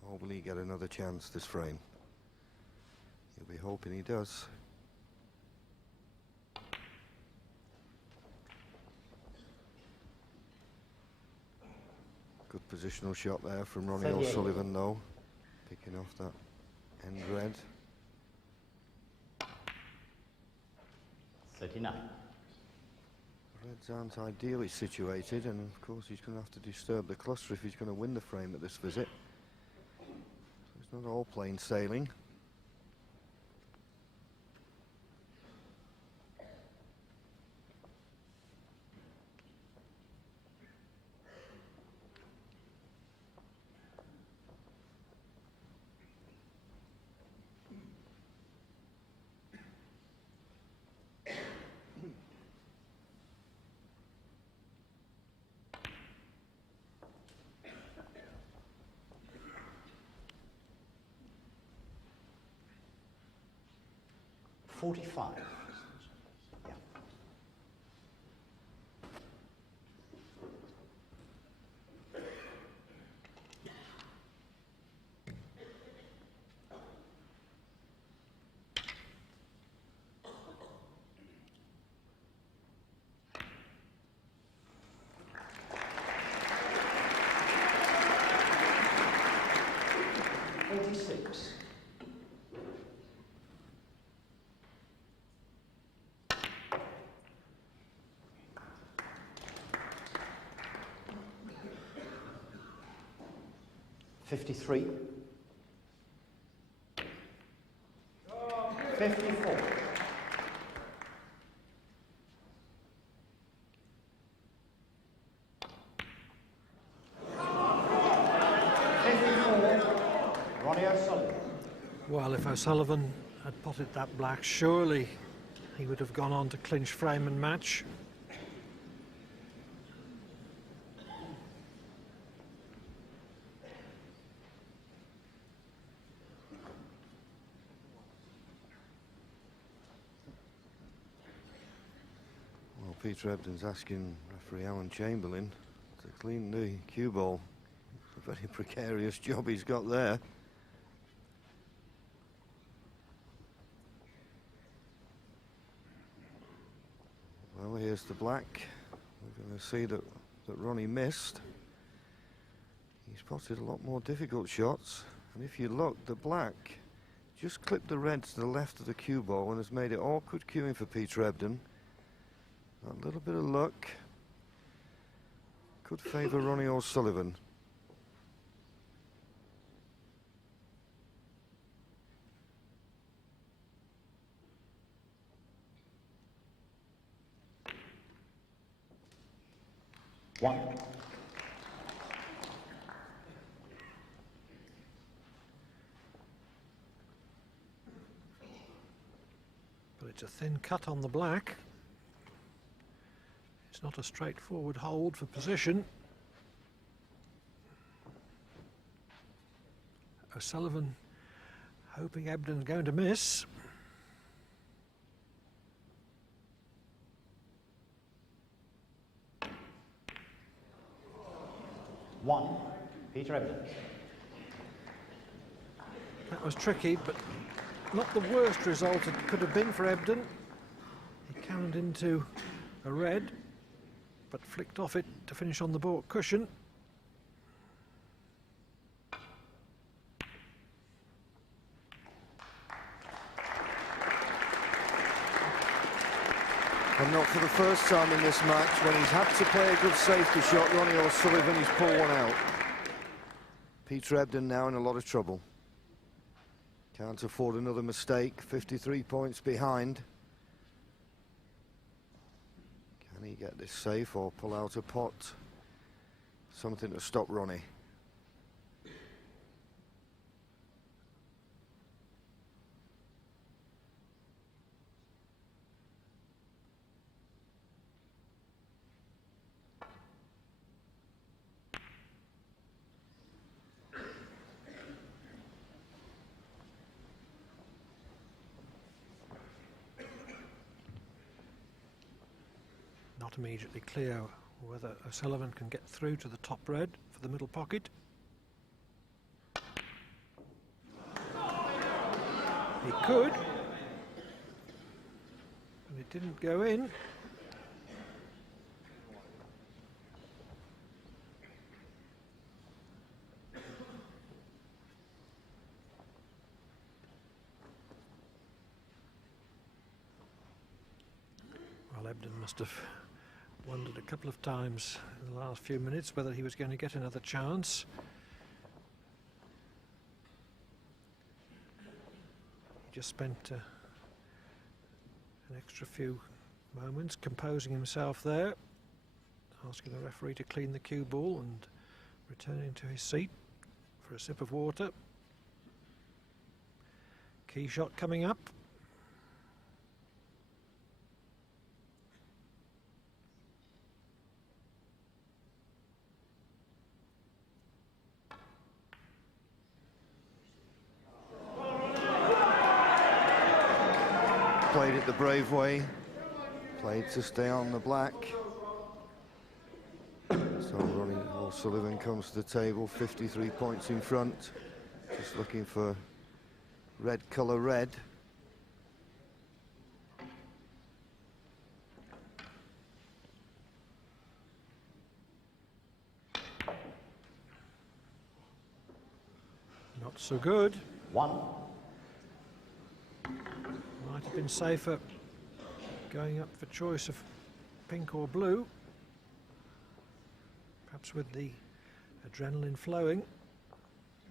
Or will he get another chance this frame? He'll be hoping he does. Good positional shot there from Ronnie 38. O'Sullivan, though. Picking off that end red. 39. Reds aren't ideally situated, and of course he's going to have to disturb the cluster if he's going to win the frame at this visit. So it's not all plain sailing. $45. Yeah. $46. 53. 54. 54. Ronnie O'Sullivan. Well, if O'Sullivan had potted that black, surely he would have gone on to clinch frame and match. Well, Peter Ebdon's asking referee Alan Chamberlain to clean the cue ball. It's a very precarious job he's got there. Well, here's the black. We're going to see that Ronnie missed. He's potted a lot more difficult shots. And if you look, the black just clipped the red to the left of the cue ball and has made it awkward cueing for Peter Ebdon. A little bit of luck could favour Ronnie O'Sullivan. One. But it's a thin cut on the black. It's not a straightforward hold for position. O'Sullivan hoping Ebdon's going to miss. One. Peter Ebdon. That was tricky, but not the worst result it could have been for Ebdon. He cannoned into a red, but flicked off it to finish on the baulk cushion. And not for the first time in this match, when he's had to play a good safety shot, Ronnie O'Sullivan, he's pulled one out. Peter Ebdon now in a lot of trouble. Can't afford another mistake, 53 points behind. Can he get this safe or pull out a pot? Something to stop Ronnie. Not immediately clear whether O'Sullivan can get through to the top red for the middle pocket. He could, but it didn't go in. Well, Ebdon must have wondered a couple of times in the last few minutes whether he was going to get another chance. He just spent an extra few moments composing himself there, asking the referee to clean the cue ball and returning to his seat for a sip of water. Key shot coming up. Played it the brave way, played to stay on the black. So Ronnie O'Sullivan comes to the table, 53 points in front, just looking for red colour red. Not so good. One. Might have been safer going up for choice of pink or blue, perhaps with the adrenaline flowing.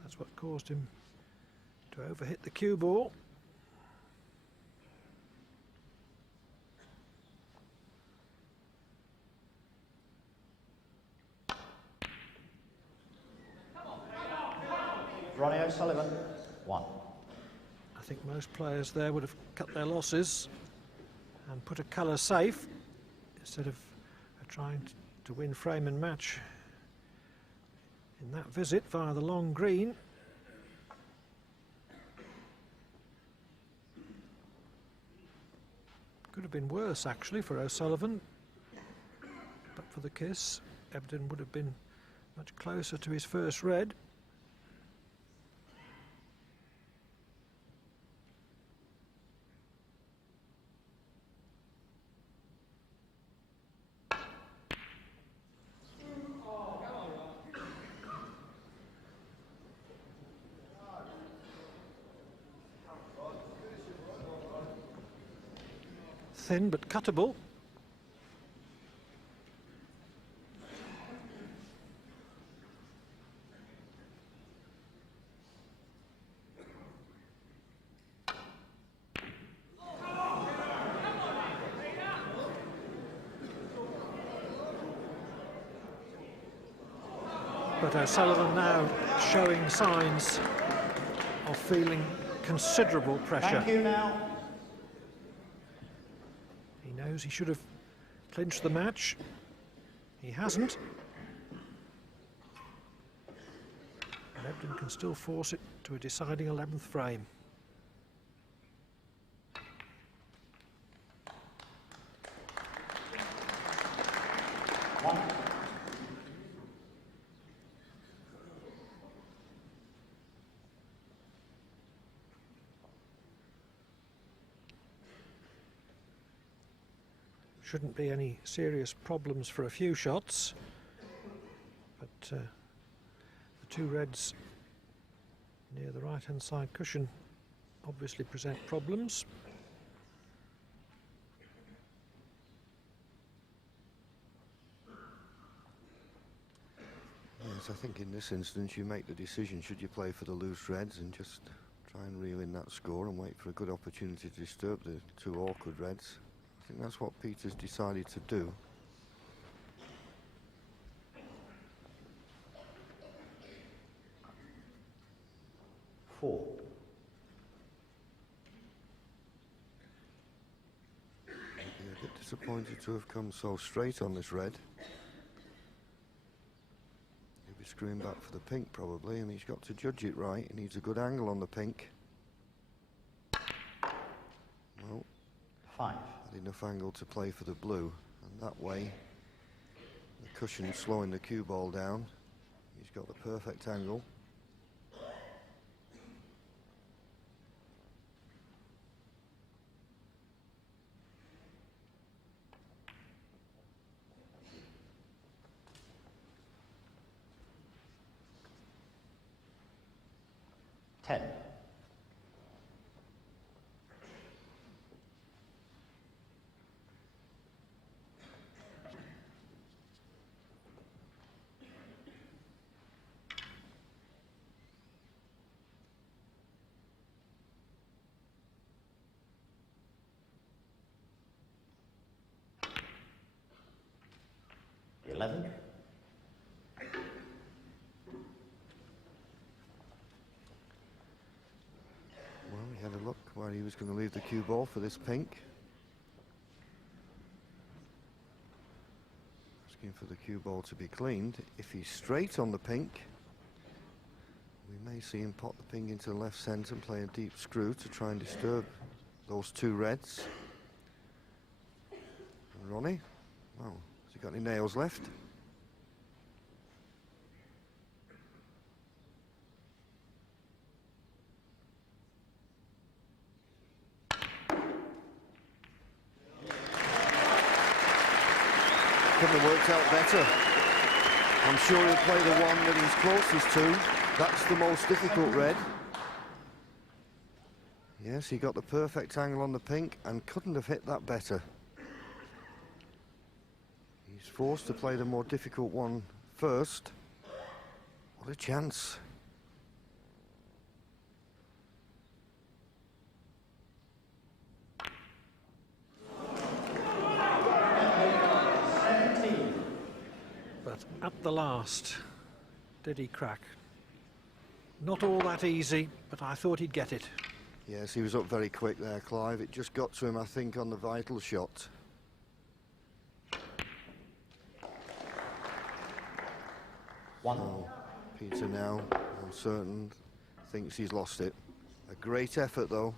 That's what caused him to overhit the cue ball. Ronnie O'Sullivan, 1. I think most players there would have cut their losses and put a colour safe instead of trying to win frame and match in that visit via the long green. Could have been worse actually for O'Sullivan, but for the kiss, Ebdon would have been much closer to his first red. Thin but cuttable. But O'Sullivan now showing signs of feeling considerable pressure. Thank you now. He knows he should have clinched the match. He hasn't. And Ebdon can still force it to a deciding 11th frame. Shouldn't be any serious problems for a few shots, but the two reds near the right-hand side cushion obviously present problems. Yes, I think in this instance you make the decision, should you play for the loose reds and just try and reel in that score and wait for a good opportunity to disturb the two awkward reds. I think that's what Peter's decided to do. Four. I'd be a bit disappointed to have come so straight on this red. He'll be screwing back for the pink probably, and he's got to judge it right. He needs a good angle on the pink. Well, 5. had enough angle to play for the blue, and that way the cushion slowing the cue ball down. He's got the perfect angle. Ten. Eleven. Well, he had a look where he was going to leave the cue ball for this pink. Asking for the cue ball to be cleaned. If he's straight on the pink, we may see him pop the pink into the left centre and play a deep screw to try and disturb those two reds. And Ronnie, well, has he got any nails left? Couldn't have worked out better. I'm sure he'll play the one that he's closest to. That's the most difficult red. Yes, he got the perfect angle on the pink and couldn't have hit that better. He's forced to play the more difficult one first. What a chance. at the last. Did he crack? Not all that easy, but I thought he'd get it. Yes, he was up very quick there, Clive. It just got to him, I think, on the vital shot. Oh, Peter now, I'm certain, thinks he's lost it. A great effort, though.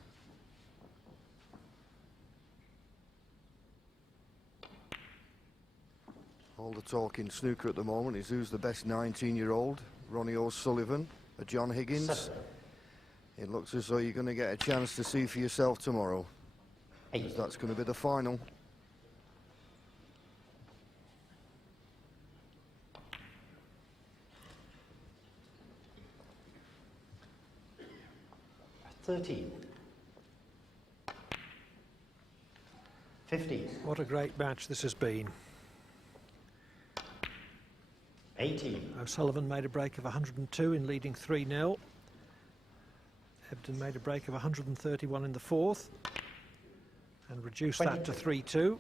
All the talk in snooker at the moment is who's the best 19-year-old, Ronnie O'Sullivan or John Higgins. It looks as though you're going to get a chance to see for yourself tomorrow. That's going to be the final. $13. $15. What a great match this has been. $18. O'Sullivan made a break of 102 in leading 3-0. Ebdon made a break of 131 in the fourth and reduced that to 3-2.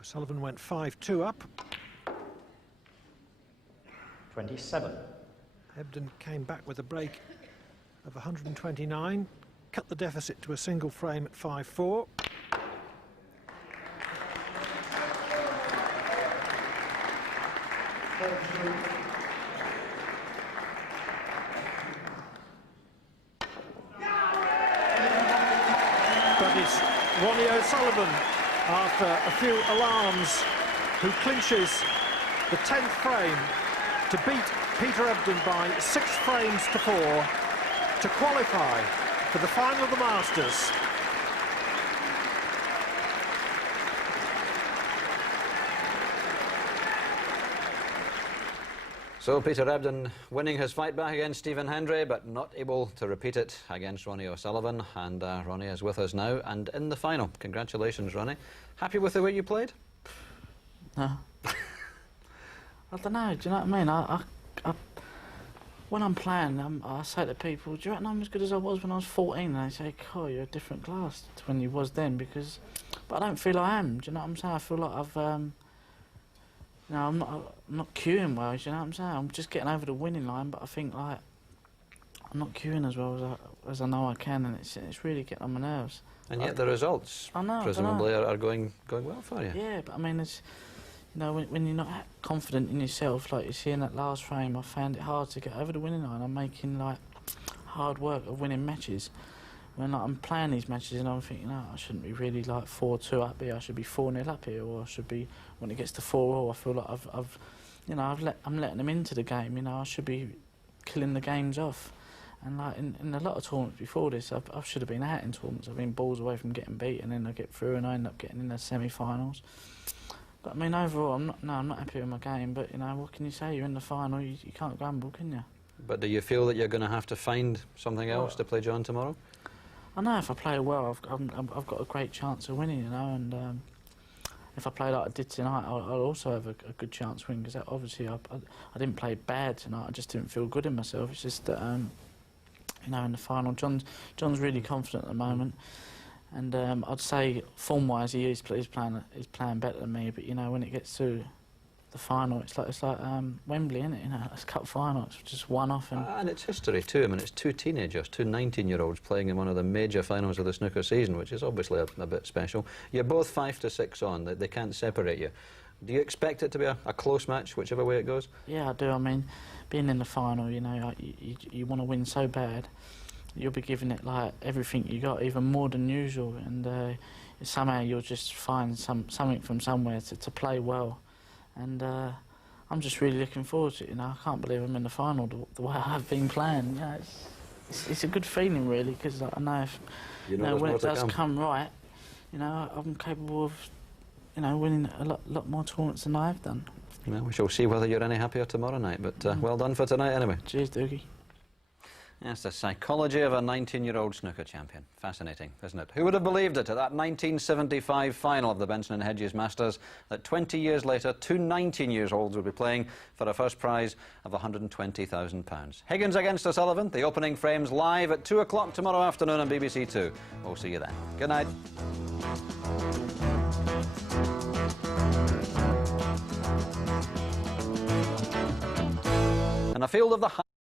O'Sullivan went 5-2 up. 27. Ebdon came back with a break of 129, cut the deficit to a single frame at 5-4. But it's Ronnie O'Sullivan, after a few alarms, who clinches the 10th frame to beat Peter Ebdon by 6 frames to 4 to qualify for the final of the Masters. So Peter Ebdon winning his fight back against Stephen Hendry, but not able to repeat it against Ronnie O'Sullivan. And Ronnie is with us now and in the final. Congratulations, Ronnie. Happy with the way you played? No. I don't know, do you know what I mean? I when I'm playing, I say to people, do you reckon I'm as good as I was when I was 14? And they say, oh, you're a different class to when you was then, because... But I don't feel I am, do you know what I'm saying? I feel like I've... you know, I'm not cueing well, do you know what I'm saying? I'm just getting over the winning line, but I think, like, I'm not cueing as well as I know I can, and it's really getting on my nerves. And yet the results, presumably, are going well for you. Yeah, but I mean, it's... You know, when you're not confident in yourself, like you see in that last frame, I found it hard to get over the winning line. I'm making, like, hard work of winning matches. When, like, I'm playing these matches and I'm thinking, no, I shouldn't be really, like, 4-2 up here. I should be 4-0 up here, or I should be, when it gets to 4-all, I feel like I'm letting them into the game. You know, I should be killing the games off. And, like, in a lot of tournaments before this, I should have been out in tournaments. I've been balls away from getting beat, and then I get through and I end up getting in the semi-finals. But I mean, overall, I'm not happy with my game. But you know, what can you say? You're in the final. You can't grumble, can you? But do you feel that you're going to have to find something else to play John tomorrow? I know if I play well, I've got a great chance of winning. You know, and if I play like I did tonight, I'll also have a good chance of winning. Because obviously, I didn't play bad tonight. I just didn't feel good in myself. It's just that you know, in the final, John's really confident at the moment. And I'd say form-wise, he's playing better than me. But you know, when it gets to the final, it's like Wembley, isn't it? You know, it's cup final. It's just one off. And it's history too. I mean, it's two teenagers, two 19-year-olds playing in one of the major finals of the snooker season, which is obviously a bit special. You're both 5-6 on. They can't separate you. Do you expect it to be a close match, whichever way it goes? Yeah, I do. I mean, being in the final, you know, you want to win so bad. You'll be giving it like everything you got, even more than usual, and somehow you'll just find something from somewhere to play well. And I'm just really looking forward to it. You know, I can't believe I'm in the final the way I've been playing. You know, it's a good feeling really, because I know if when it does come right, you know, I'm capable of, you know, winning a lot more tournaments than I've done. Well, we shall see whether you're any happier tomorrow night. But well done for tonight, anyway. Cheers, Doogie. Yes, the psychology of a 19-year-old snooker champion. Fascinating, isn't it? Who would have believed it at that 1975 final of the Benson & Hedges Masters that 20 years later, two 19-year-olds would be playing for a first prize of £120,000. Higgins against O'Sullivan, the opening frames live at 2 o'clock tomorrow afternoon on BBC Two. We'll see you then. Good night. and a field of the